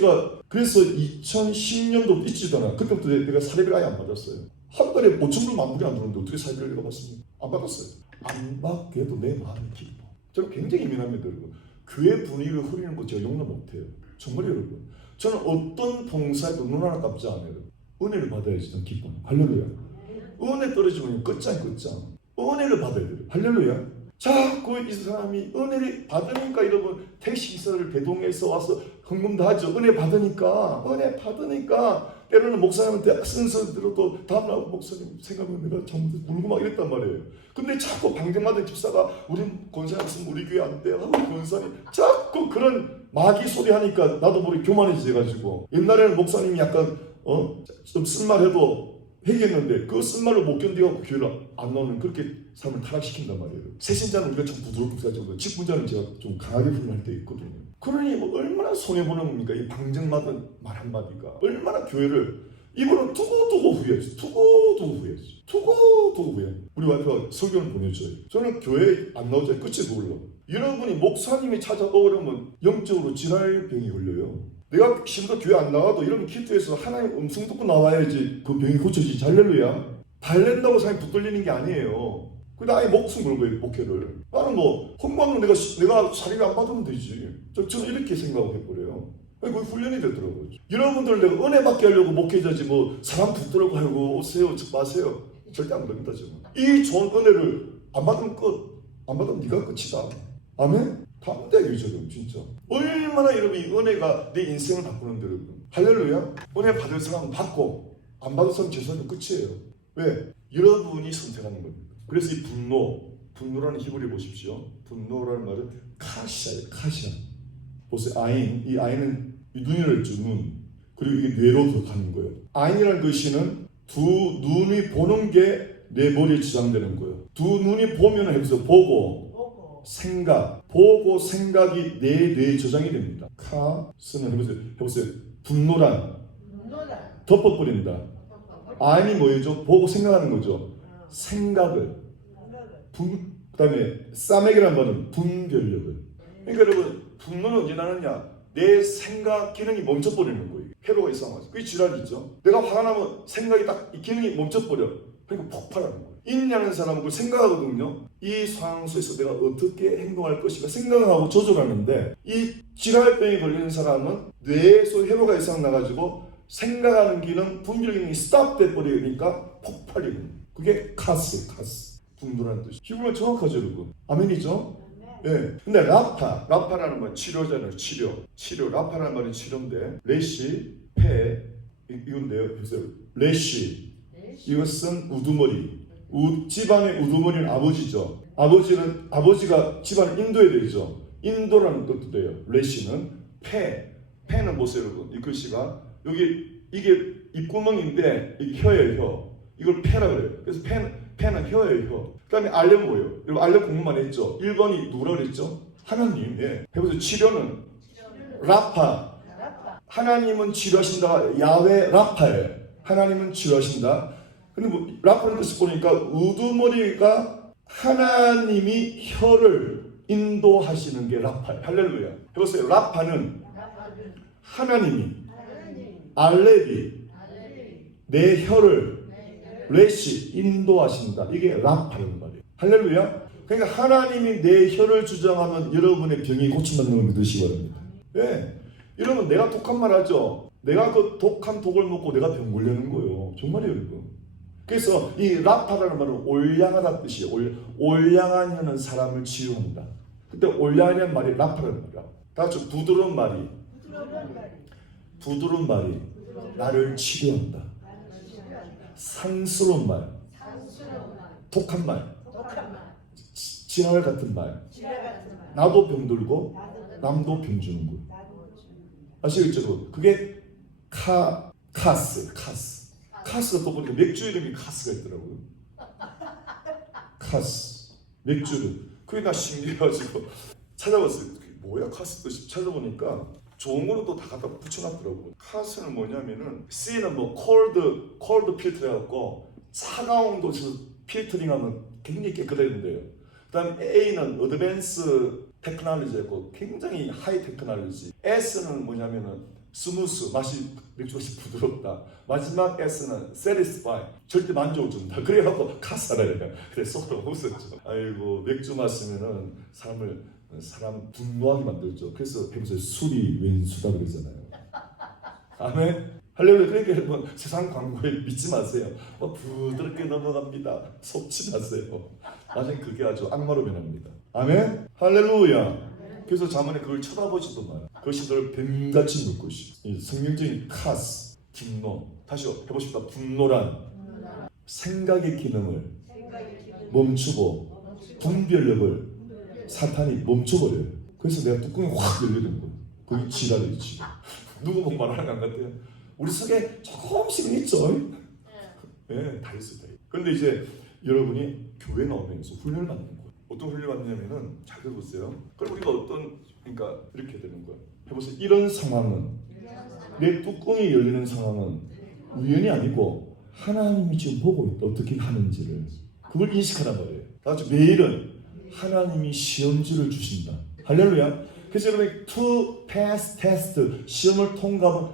2010년도 있지도 않아. 그때부터 내가 사례비를 아예 안 받았어요. 한 달에 5,000불 만불이 안 들었는데 어떻게 사례비를 내가 받습니까? 안 받았어요. 안 받게도 내 마음이 기뻐. 저는 굉장히 예민합니다, 여러분. 교회 분위기를 흐리는 거 제가 용납 못해요. 정말 여러분. 저는 어떤 봉사에도 눈 하나 감지 않아요. 은혜를 받아야지 좀 기뻐요. 할렐루야. 은혜 떨어지면 끝장. 은혜를 받아야 돼요. 할렐루야. 자꾸 이 사람이 은혜를 받으니까 여러분 택시기사를 배동해서 와서 헌금도 하죠. 은혜 받으니까 때로는 목사님한테 쓴소리 들어도 다음날 목사님 생각하면 내가 잘못해서 울고 막 이랬단 말이에요. 근데 자꾸 방정맞은 집사가 우리 권사님 있으면 우리 교회 안 돼요 하고 권사님 자꾸 그런 마귀 소리 하니까 나도 모르게 교만해져가지고 옛날에는 목사님이 약간 좀 쓴말해도 회개했는데 그 쓴말로 못 견디고 교회를 안 나오는 그렇게 삶을 타락시킨단 말이에요. 새신자는 우리가 참 부드럽게 살죠. 직분자는 제가 좀 강하게 훈련할 때 있거든요. 그러니 뭐 얼마나 손해보는 겁니까? 이 방정맞은 말 한마디가 얼마나 교회를 이분은 두고두고 후회했어. 두고두고 후회. 우리 와이프가 설교를 보내줘요. 저는 교회에 안 나오자 끝이 보려고. 여러분이 목사님이 찾아오려면 영적으로 질환병이 걸려요. 내가 심지어 교회 안 나와도 이런 키트에서 하나님 음성 듣고 나와야지 그 병이 고쳐지지. 할렐루야. 달랜다고 사람이 붙들리는 게 아니에요. 근데 아예 목숨 걸고 거예요, 목회를. 나는 뭐 헌금은 내가 사례비 안 받으면 되지. 저는 이렇게 생각을 해버려요. 그게 훈련이 되더라고요. 여러분들 내가 은혜 받게 하려고 목회자지 뭐 사람 붙들고 하고 오세요 마세요. 절대 안 됩니다. 저는. 이 좋은 은혜를 안 받으면 끝. 안 받으면 네가 끝이다. 아멘? 담대하게 저는 진짜. 얼마나 여러분 이 은혜가 내 인생을 바꾸는데 여러분. 할렐루야. 은혜 받을 사람은 받고 안 받을 사람은 죄송하면 끝이에요. 왜? 여러분이 선택하는 겁니다. 그래서 이 분노라는 히브리 보십시오. 분노라는 말은 카시아예요. 카시아. 보세요. 아인. 이 아인은 눈이라 했죠. 눈. 그리고 이게 뇌로 들어가는 거예요. 아인이라는 글씨는 두 눈이 보는 게 내 머리에 지장되는 거예요. 두 눈이 보면 해보세요. 보고 생각. 보고 생각이 내 뇌에 저장이 됩니다. 카스는 해보세요. 분노란 덮어버린다. 아인이 뭐예요? 보고 생각하는 거죠. 생각을. 그 다음에 싸매기란 말은 분별력을. 그러니까 여러분 분노는 언제 나느냐? 내 생각 기능이 멈춰버리는 거예요. 회로가 이상하죠. 그게 질환이죠. 내가 화가 나면 생각이 딱 이 기능이 멈춰버려. 그러니까 폭발하는 거예요. 인내하는 사람은 그걸 생각하거든요. 이 상황 속에서 내가 어떻게 행동할 것인가 생각을 하고 조절하는데 이 질환병에 걸리는 사람은 뇌에서 회로가 이상 나가지고 생각하는 기능, 분별 기능이 스탑돼 버리니까 폭발이 되는 거예요. 그게 카스. 분노라는 뜻이. 히브리어 정확하죠, 여러분. 아멘이죠? 예. 근데 라파라는 건 치료잖아요. 치료. 라파라는 말이 치료인데 레시, 이건데요. 보세요. 레시. 이것은 우두머리. 집안의 우두머리는 아버지죠. 아버지가 집안을 인도해야 되죠. 인도라는 뜻도 돼요. 레시는 패는 보세요, 여러분. 이 글씨가 이게 입구멍인데 이게 혀예요, 혀. 이걸 패라 그래요. 그래서 패는 혀예요, 혀. 그다음에 알렘 뭐예요? 여러분 알렘 공부만 했죠. 1번이 누구라고 그랬죠? 하나님. 예. 해보세요. 치료는 라파. 하나님은 치료하신다. 야훼 라파예요. 하나님은 치료하신다. 근데 뭐 라파는 뜻을 보니까 우두머리가 하나님이 혀를 인도하시는 게 라파예요. 할렐루야. 해보세요. 라파는 하나님이 알레비 내 혀를 레시 인도하신다. 이게 라파라는 말이에요. 할렐루야. 그러니까 하나님이 내 혀를 주장하면 여러분의 병이 고침받는 걸 믿으시기 바랍니다. 예. 여러분 내가 독한 말 하죠. 내가 그 독한 독을 먹고 내가 병 걸리는 거예요. 정말이에요, 여러분. 그래서 이 라파라는 말은 올량하다는 뜻이에요. 올량한 혀는 사람을 치유한다. 그때 올량이라는 말이 라파라는 말이야. 다 같이 부드러운 말이 나를 치료한다. 상스러운 말, 독한 말, 지랄 같은 말. 나도 병들고 남도 병 주는 거. 아시겠죠? 그게 카스가 또 보니까 맥주 이름이 카스가 있더라고요. 카스, 맥주 이름. 그게 나 신기해가지고 찾아봤어요. 뭐야 카스 뜻이? 찾아보니까 좋은 거는 또 다 갖다 붙여놨더라고. 카스는 뭐냐면은 C는 뭐 콜드 필터 해갖고 차가운 곳에서 필터링하면 굉장히 깨끗해진대요. 그다음 A는 어드밴스 테크놀로지였고 굉장히 하이 테크놀로지. S는 뭐냐면은 스무스, 맥주 맛이 부드럽다. 마지막 S는 satisfy, 절대 만족을 준다. 그래갖고 카사를 해요. 그래서 서로 웃었죠. 아이고, 맥주 마시면은 사람 분노하게 만들죠. 그래서 해보세요. 술이 왼수다 그러잖아요. 아멘. 할렐루야. 그러니까 여러분, 세상 광고에 믿지 마세요. 부드럽게 넘어갑니다. 속지 마세요. 나중에 그게 아주 악마로 변합니다. 아멘. 할렐루야. 그래서 자문에 그걸 쳐다보지도 마요. 그것이 널 뱀같이 물 것이. 성경적인 카스, 분노. 다시 해보십시다. 분노란 생각의 기능을 멈추고 분별력을 사탄이 멈춰버려요. 그래서 내가 뚜껑이 확 열리는 거예요. 거기 지랄이지. 누구 보고 말하는 것 같아요. 우리 속에 조금씩은 있죠. 네, 다 있어요. 그런데 이제 여러분이 교회 나오면서 훈련을 받는 거예요. 어떤 훈련을 받냐면은 잘 들어보세요. 그럼 우리가 그러니까 이렇게 되는 거예요. 해보세요. 이런 상황은, 내 뚜껑이 열리는 상황은 우연이 아니고 하나님이 지금 보고 있다. 어떻게 하는지를. 그걸 인식하란 말이에요. 다같이 매일은 하나님이 시험지를 주신다. 할렐루야. 그래서 여러분 to pass test, 시험을 통과하면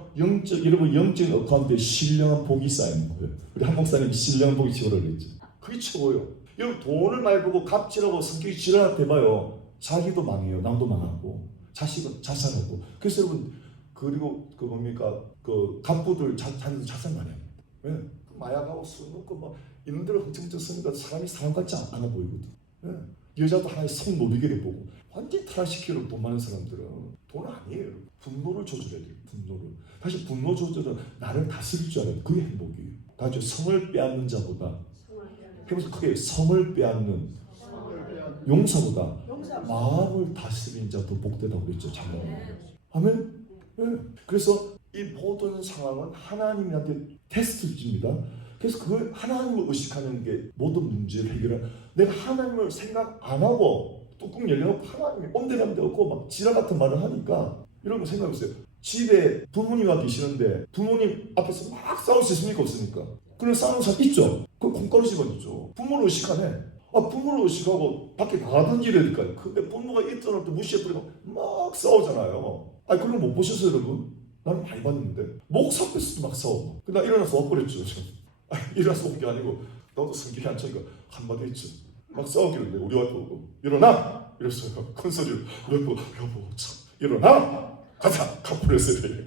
여러분 영적인 어카운트에 신령한 복이 쌓이는 거예요. 우리 한 목사님이 신령한 복이 지어라고 그랬죠. 그게 최고예요. 여러분 돈을 많이 벌고 갑질하고 성격이 지랄하게 돼봐요. 자기도 망해요. 남도 망하고 자식은 자살하고. 그래서 여러분 그리고 그 갑부들 자기도 자살 많이 합니다. 왜? 마약하고 술 먹고 막 이런 데로 흥청증 쓰니까 사람이 사람 같지 않아 보이거든. 왜? 여자도 하나의 성노비계를 보고 완전히 타락시키려고 돈 많은 사람들은 돈 아니에요. 분노를 조절해야 돼요. 분노를. 다시 분노 조절은 나를 다스릴 줄 알아요. 그게 행복이에요. 다시 성을 빼앗는 자보다 해보세요. 크게 성을 빼앗는 용사보다 마음을 다스리는 자가 더 복되다고 그랬죠. 아멘. 네. 그래서 이 모든 상황은 하나님한테 테스트를 줍니다. 그래서 그걸 하나님을 의식하는 게 모든 문제를 해결하는. 내가 하나님을 생각 안 하고 뚜껑 열려놓고 하나님이 온데간데 없고 막 지랄 같은 말을 하니까 여러분 생각해보세요. 집에 부모님과 계시는데 부모님 앞에서 막 싸울 수 있습니까? 없습니까? 그런 싸우는 사람 있죠. 그 콩가루 집안이죠. 부모를 의식하네. 부모를 의식하고 밖에 나가든지 이래야 될까요? 근데 부모가 있던 때 무시해버리고 막 싸우잖아요. 그런 거 못 보셨어요 여러분? 나는 많이 봤는데 목사 앞에서도 막 싸워. 나 일어나서 와버렸죠. 일어나서 온 게 아니고 나도 성격이 안 차니까 한마디 했죠. 막 싸우길래 우리 와이프 보고 일어나! 이랬어요. 큰 소리로 우리 와이프 여보 참 일어나! 가자! 가버렸어요.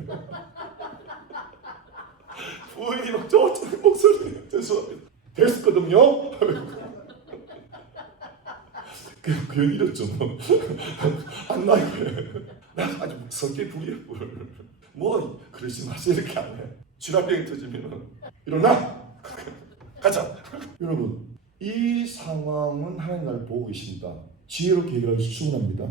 부인이 막 저어쩌는 목소리 죄송합니다. 됐었거든요? 그냥 이랬죠. 안 나요. 나 아주 성격이 불이에요. 뭐 그러지 마세요. 이렇게 안 해. 쥐라병이 터지면 일어나! 가자! 여러분 이 상황은 하나님 나를 보고 계십니다. 지혜롭게 해결할 수 충분합니다.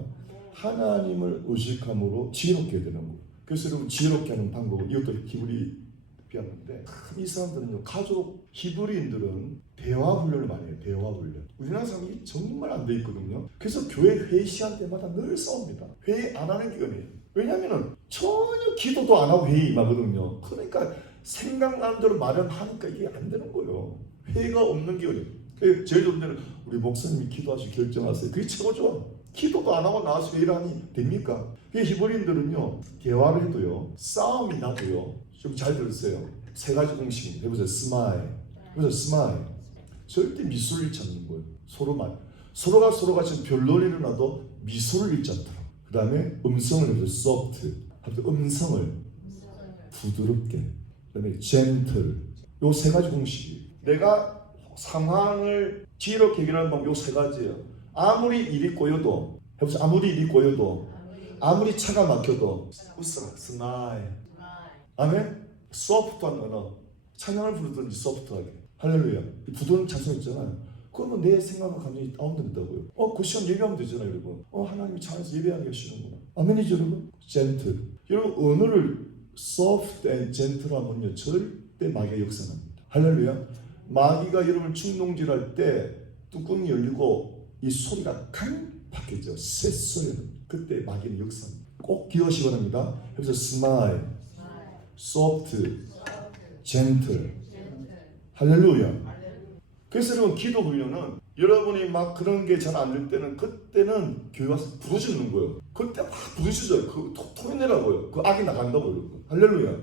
하나님을 의식함으로 지혜롭게 되는 거예요. 그래서 여러분 지혜롭게 하는 방법은 이것도 히브리 배웠는데 이 사람들은요 히브리인들은 대화 훈련을 많이 해요. 대화 훈련. 우리나라 사람이 정말 안 돼 있거든요. 그래서 교회 회의 시간 때마다 늘 싸웁니다. 회의 안 하는 기간이에요. 왜냐하면 전혀 기도도 안 하고 회의 임하거든요. 그러니까 생각나는 대로 말을 하니까 이게 안 되는 거예요. 회의가 없는 기간이에요. 제일 좋은 데는 우리 목사님이 기도하시고 결정하세요. 그게 최고죠. 기도도 안 하고 나와서 회의를 하니 됩니까? 히브리인들은요 대화를 해도요 싸움이 나도요 좀 잘 들으세요. 세 가지 공식입니다. 해보세요. 스마일. 해보세요. 스마일. 절대 미소를 잃지 않는 거예요. 서로가 지금 변론이 일어나도 미소를 잃지 않도록. 그 다음에 음성을 해보세요. 소프트. 음성을 부드럽게. 그 다음에 젠틀. 요 세 가지 공식이. 내가 상황을 지혜롭게 해결하는 방법 요 세 가지예요. 아무리 일이 꼬여도 해보세요. 아무리 일이 꼬여도 아무리 차가 막혀도 웃어라. 스마일. 아멘. 소프트한 언어. 찬양을 부르든지 소프트하게. 할렐루야. 부드러운 찬송 있잖아요. 그러면 내 생각과 감정이 다운된다고요. 그 시간 예배하면 되잖아요, 여러분. 하나님이 찬양에서 예배하게 하시는구나. 아멘이죠, 여러분? 젠틀. 여러분 언어를 soft and gentle 하면요 절대 마귀가 역사납니다. 할렐루야. 마귀가 여러분 충동질할 때 뚜껑이 열리고 이 소리가 강팍해져. 새 소리는 그때 마귀는 역사합니다. 꼭 기억하시기 바랍니다. 그래서 smile, soft, gentle. 할렐루야. 그래서 여러분 기도 훈련은 여러분이 막 그런 게 잘 안 될 때는 그때는 교회 와서 부르짖는 거예요. 그때 막 부르짖어요. 그 토해내라고요. 그 악이 나간다고 여러분. 할렐루야.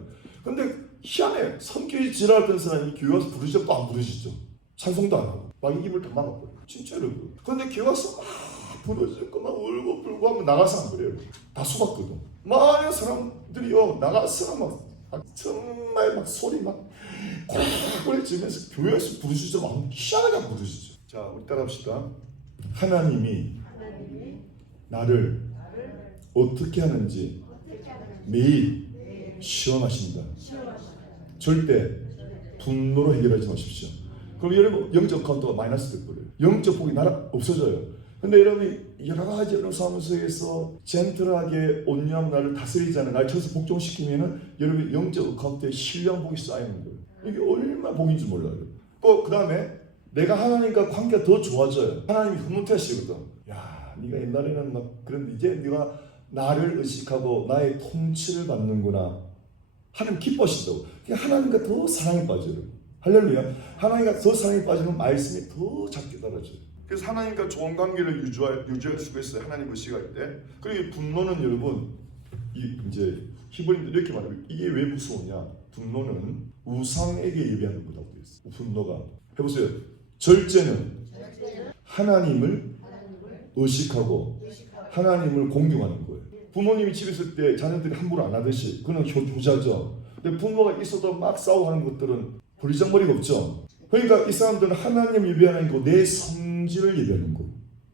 근데 희한해. 성격이 지랄했던 사람이 교회 와서 부르짖어 또 안 부르짖죠. 찬송도 안 하고 막 입을 다 막아버려요. 진짜 여러분. 근데 교회 와서 막 부르짖고 막 울고 불고 하면 나가서 안 그래요. 다 속았거든. 많은 사람들이요 나가서 막 정말 막 소리 막 고래고래 지면서 교회에서 부르짖어 막 희한하게 부르짖죠. 자, 우리 따라합시다. 하나님이 나를 어떻게 하는지 매일 시험하신다. 절대 분노로 해결하지 마십시오. 그럼 여러분 영적 카운터가 마이너스 돼버려요. 영적 복이 나라 없어져요. 근데 여러분이 여러 가지 여러 사무소에서 젠틀하게 온유한 나를 다스리잖아요. 날 쳐서 복종시키면은 여러분 영적 카운터에 신령 복이 쌓이는 거예요. 이게 얼마나 복인지 몰라요. 그 다음에 내가 하나님과 관계가 더 좋아져요. 하나님이 흐뭇해하시거든. 야, 네가 옛날에는 막 그런데 이제 네가 나를 의식하고 나의 통치를 받는구나. 하나님 기뻐하신다고. 하나님과 더 사랑에 빠져요. 할렐루야. 하나님과 더 사랑에 빠지면 말씀이 더 작게 달아져요. 그래서 하나님과 좋은 관계를 유지할 수가 있어요. 하나님 의식할 때. 그리고 분노는 여러분 이제 히브리인들 이렇게 말해요. 이게 왜 무서우냐? 분노는 우상에게 예배하는 거라고 되어 있어요. 분노가. 해보세요. 절제는 하나님을 의식하고 하나님을 공경하는 거예요. 부모님이 집에 있을 때 자녀들이 함부로 안 하듯이 그는 효자죠. 근데 부모가 있어도 막 싸우고 하는 것들은 버리장머리가 없죠. 그러니까 이 사람들은 하나님 예배하는 거고 내 성질을 예배하는 거예요.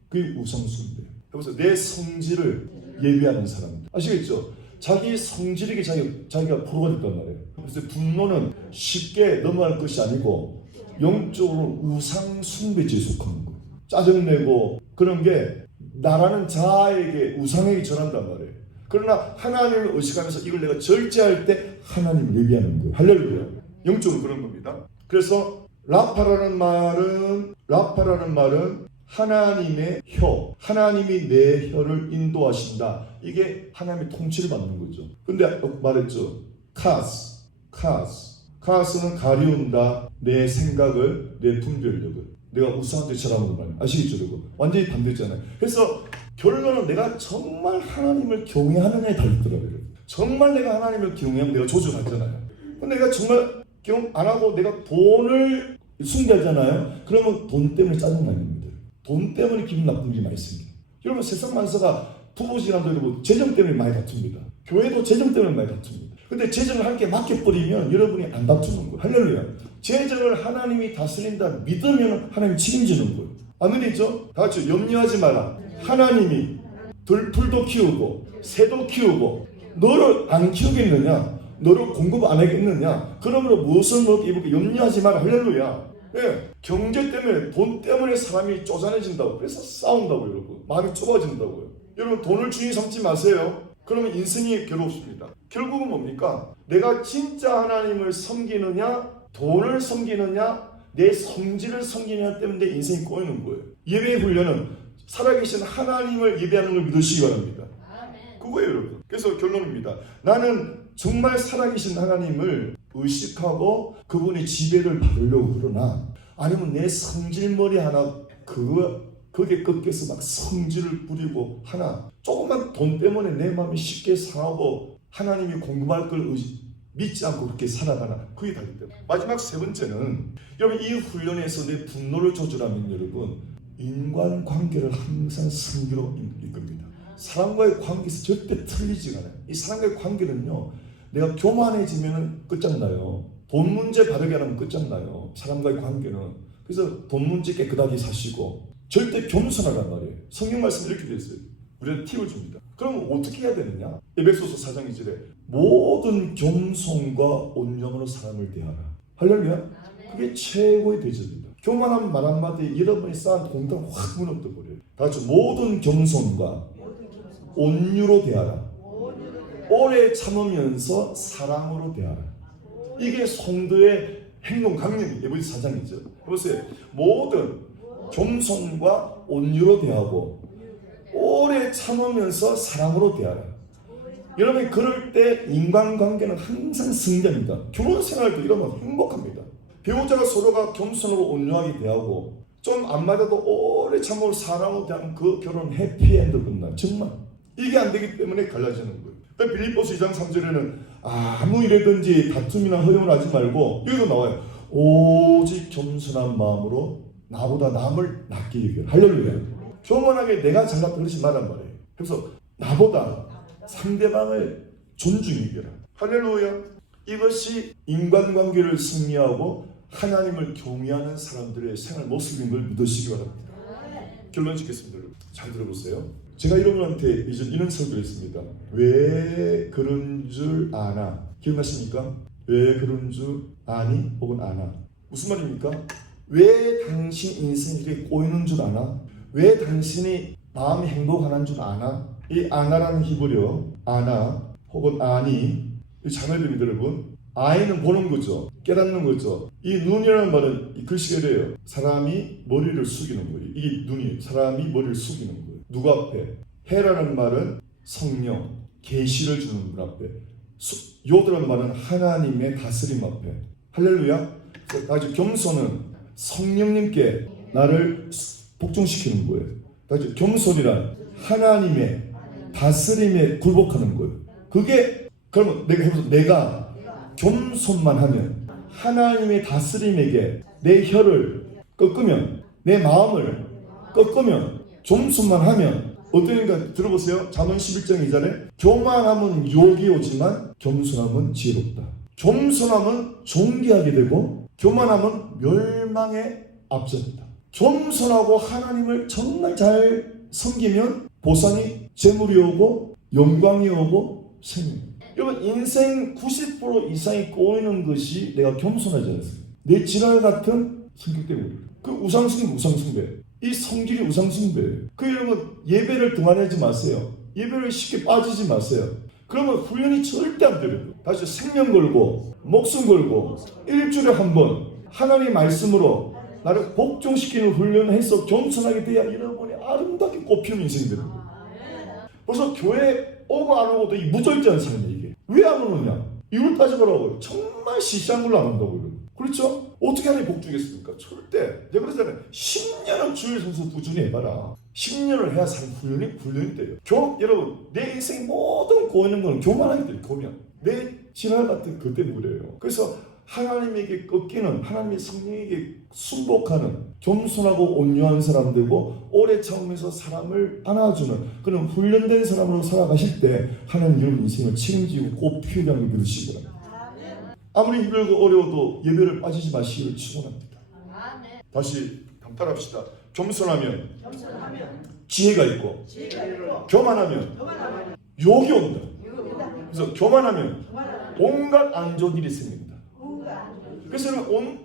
그게 우상숭배예요. 해보세요. 내 성질을 예배하는 사람들. 아시겠죠? 자기 성질에게 자기가 프로가 됐단 말이에요. 그래서 분노는 쉽게 넘어갈 것이 아니고 영적으로 우상 숭배죄에 속하는 거예요. 짜증내고 그런 게 나라는 자에게 우상에게 전한단 말이에요. 그러나 하나님을 의식하면서 이걸 내가 절제할 때 하나님을 예배하는 거예요. 할렐루야. 영적으로 그런 겁니다. 그래서 라파라는 말은 하나님의 혀, 하나님이 내 혀를 인도하신다. 이게 하나님의 통치를 받는 거죠. 근데 말했죠. 카스는 가리운다. 내 생각을, 내 분별력을. 내가 우상한테 절하는 말 아시겠죠? 여러분? 완전히 반대잖아요. 그래서 결론은 내가 정말 하나님을 경외하느냐에 달렸더라고요. 정말 내가 하나님을 경외하면 내가 조절하잖아요. 근데 내가 정말 경험 안 하고 내가 돈을 숭배하잖아요. 그러면 돈 때문에 짜증나는 겁니다. 돈 때문에 기분 나쁜 일이 많이 있습니다. 여러분 세상 만사가 부부지간도 여러분 재정 때문에 많이 다툽니다. 교회도 재정 때문에 많이 다툽니다. 근데 재정을 함께 맡겨버리면 여러분이 안 다투는 거예요. 할렐루야. 재정을 하나님이 다스린다 믿으면 하나님 책임지는 거예요. 아멘이죠? 다 같이 염려하지 마라. 하나님이 들풀도 키우고 새도 키우고 너를 안 키우겠느냐? 너를 공급 안 하겠느냐? 그러므로 무엇을 먹고 입을까 염려하지 마라. 할렐루야. 예, 경제 때문에 돈 때문에 사람이 쪼잔해진다고. 그래서 싸운다고 여러분. 마음이 좁아진다고요. 여러분 돈을 주인 삼지 마세요. 그러면 인생이 괴롭습니다. 결국은 뭡니까? 내가 진짜 하나님을 섬기느냐 돈을 섬기느냐 내 성질을 섬기느냐 때문에 내 인생이 꼬이는 거예요. 예배의 훈련은 살아계신 하나님을 예배하는 걸 믿으시기 바랍니다. 그거예요 여러분. 그래서 결론입니다. 나는 정말 살아계신 하나님을 의식하고 그분의 지배를 받으려고 그러나 아니면 내 성질머리 하나 거기에 꺾여서 막 성질을 부리고 하나 조금만 돈 때문에 내 마음이 쉽게 상하고 하나님이 공급할 걸 믿지 않고 그렇게 살아가나 그게 달린다. 마지막 세 번째는 여러분 이 훈련에서 내 분노를 조절하면 여러분 인간관계를 항상 승리로 이끕니다. 사람과의 관계에서 절대 틀리지가 않아요. 이 사람과의 관계는요 내가 교만해지면 끝장나요. 돈 문제 바르게 하면 끝장나요. 사람과의 관계는. 그래서 돈 문제 깨끗하게 사시고 절대 겸손하란 말이에요. 성경 말씀 이렇게 되어 있어요. 우리는 팁을 줍니다. 그럼 어떻게 해야 되느냐? 에베소서 4장 2절에 모든 겸손과 온유함으로 사람을 대하라. 할렐루야. 그게 최고의 대접입니다. 교만한 말 한마디에 여러분이 쌓은 공덕을 확 무너뜨려버려요. 다 같이 모든 겸손과 온유로 대하라. 오래 참으면서 사랑으로 대하라. 이게 성도의 행동 강령이 에베소 4장이죠. 보세요. 모든 겸손과 온유로 대하고 오래 참으면서 사랑으로 대하라. 여러분 그럴 때 인간관계는 항상 승리합니다. 결혼 생활도 이러면 행복합니다. 배우자가 서로가 겸손하고 온유하게 대하고 좀 안 맞아도 오래 참으로 사랑으로 대하면 그 결혼 해피엔드 끝나. 정말 이게 안 되기 때문에 갈라지는 거예요. 빌립보서 2장 3절에는 아무 일이든지 다툼이나 허용을 하지 말고 여기도 나와요. 오직 겸손한 마음으로 나보다 남을 낮게 여겨라. 할렐루야. 교만하게 내가 잘났다 그러지 말란 말이에요. 그래서 나보다 상대방을 존중히 여겨라. 할렐루야. 이것이 인간관계를 승리하고 하나님을 경외하는 사람들의 생활 모습인 걸 믿으시기 바랍니다. 결론 짓겠습니다. 여러분. 잘 들어보세요. 제가 여러분한테 이런 설교를 했습니다. 왜 그런 줄 아나? 기억나십니까? 왜 그런 줄 아니? 혹은 아나? 무슨 말입니까? 왜 당신 인생이 이렇게 꼬이는 줄 아나? 왜 당신이 마음이 행복하는 줄 아나? 이 아나라는 히브리어 아나 혹은 아니 자매들입니다. 여러분. 아이는 보는 거죠. 깨닫는 거죠. 이 눈이라는 말은 이 글씨예요. 사람이 머리를 숙이는 거예요. 이게 눈이에요. 사람이 머리를 숙이는 거예요. 누구 앞에? 해라는 말은 성령, 계시를 주는 분 앞에. 요드라는 말은 하나님의 다스림 앞에. 할렐루야. 아주 겸손은 성령님께 나를 복종시키는 거예요. 아주 겸손이란 하나님의 다스림에 굴복하는 거예요. 그게 그러면 내가 겸손만 하면 하나님의 다스림에게 내 혀를 꺾으면 내 마음을 꺾으면 겸손만 하면 어떠니까 들어보세요. 잠언 11장 2절에 교만함은 욕이 오지만 겸손함은 지혜롭다. 겸손함은 존귀하게 되고 교만함은 멸망에 앞선다. 겸손하고 하나님을 정말 잘 섬기면 보상이 재물이 오고 영광이 오고 생명. 여러분 인생 90% 이상이 꼬이는 것이 내가 겸손하지 않습니까? 내 지랄 같은 성격 때문에. 그 우상숭배. 이 성질이 우상숭배예요. 그 여러분 예배를 등한하지 마세요. 예배를 쉽게 빠지지 마세요. 그러면 훈련이 절대 안 돼요. 다시 생명 걸고 목숨 걸고 일주일에 한 번 하나님의 말씀으로 나를 복종시키는 훈련을 해서 겸손하게 돼야 여러분이 아름답게 꽃피우는 인생이 되는 거예요. 벌써 교회 오고 안 오고도 이 무절제한 삶이에요. 이게 왜 안 오느냐? 이유를 따져보라고요. 정말 시시한 걸로 안 온다고요. 그렇죠? 어떻게 하나님 복 주겠습니까? 절대. 내가 그러잖아요. 10년은 주일 선수 꾸준히 해봐라. 10년을 해야 사람 훈련이 돼요. 여러분 내 인생 모든 고이는 거는 교만하게 돼요. 교만. 내 지랄 같은 그 때문에 그래요. 그래서 하나님에게 꺾이는, 하나님의 성령에게 순복하는 겸손하고 온유한 사람 되고 오래 참으면서 사람을 안아주는 그런 훈련된 사람으로 살아가실 때 하나님 여러분 인생을 책임지고 꼭 피우게 하는 걸 믿으시기 바랍니다. 아무리 힘들고 어려워도 예배를 빠지지 마시기를 축원합니다. 다시 강탈합시다. 겸손하면 지혜가 있고 교만하면 욕이 온다. 그래서 교만하면 온갖 안 좋은 일이 생깁니다. 그래서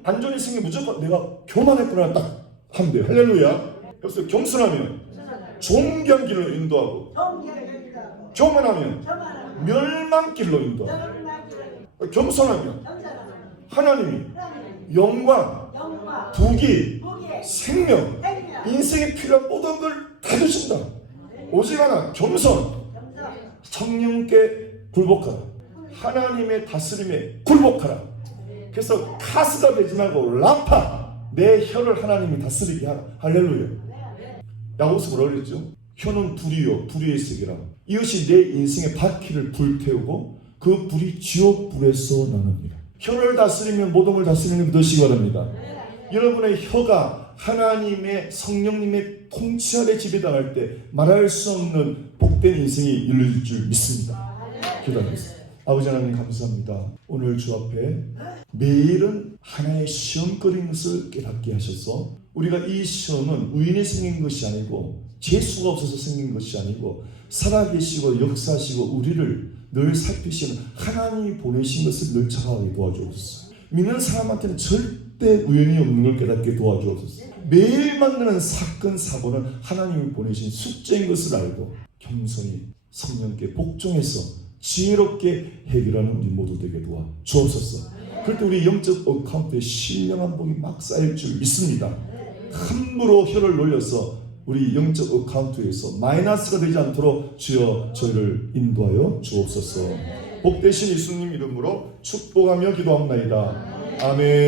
안 좋은 일이 생기면 무조건 내가 교만했구나 딱 하면 돼요. 할렐루야. 그래서 겸손하면 존귀한 길로 인도하고 교만하면 멸망길로 인도하고 겸손하면 하나님이 영광, 부귀, 생명, 인생에 필요한 모든 걸 다 주신다. 오직 하나 겸손, 성령께 굴복하라. 하나님의 다스림에 굴복하라. 그래서 카스가 되지 말고 라파, 내 혀를 하나님이 다스리게 하라. 할렐루야. 야고보서 뭐라 그랬죠? 혀는 불이요 불의의 세계라. 이것이 내 인생의 바퀴를 불태우고 그 불이 지옥 불에서 나눕니다. 혀를 다스리면 모든 걸 다스리는 믿으시기 바랍니다. 여러분의 혀가 하나님의 성령님의 통치 아래 지배당할 때 말할 수 없는 복된 인생이 이루어질 줄 믿습니다. 기도하겠습니다. 아버지 하나님 감사합니다. 오늘 주 앞에 매일은 하나의 시험거리인 것을 깨닫게 하셔서 우리가 이 시험은 우연히 생긴 것이 아니고 재수가 없어서 생긴 것이 아니고 살아계시고 역사하시고 우리를 늘 살피시는 하나님이 보내신 것을 늘 자각하게 도와주옵소서. 믿는 사람한테는 절대 우연이 없는 걸 깨닫게 도와주옵소서. 매일 만나는 사건 사고는 하나님이 보내신 숙제인 것을 알고 겸손히 성령께 복종해서 지혜롭게 해결하는 우리 모두 되게 도와 주옵소서. 그럴 때 우리 영적 어카운트에 신령한 복이 막 쌓일 줄 믿습니다. 함부로 혀를 놀려서 우리 영적 어카운트에서 마이너스가 되지 않도록 주여 저희를 인도하여 주옵소서. 복되신 예수님 이름으로 축복하며 기도합나이다. 아멘.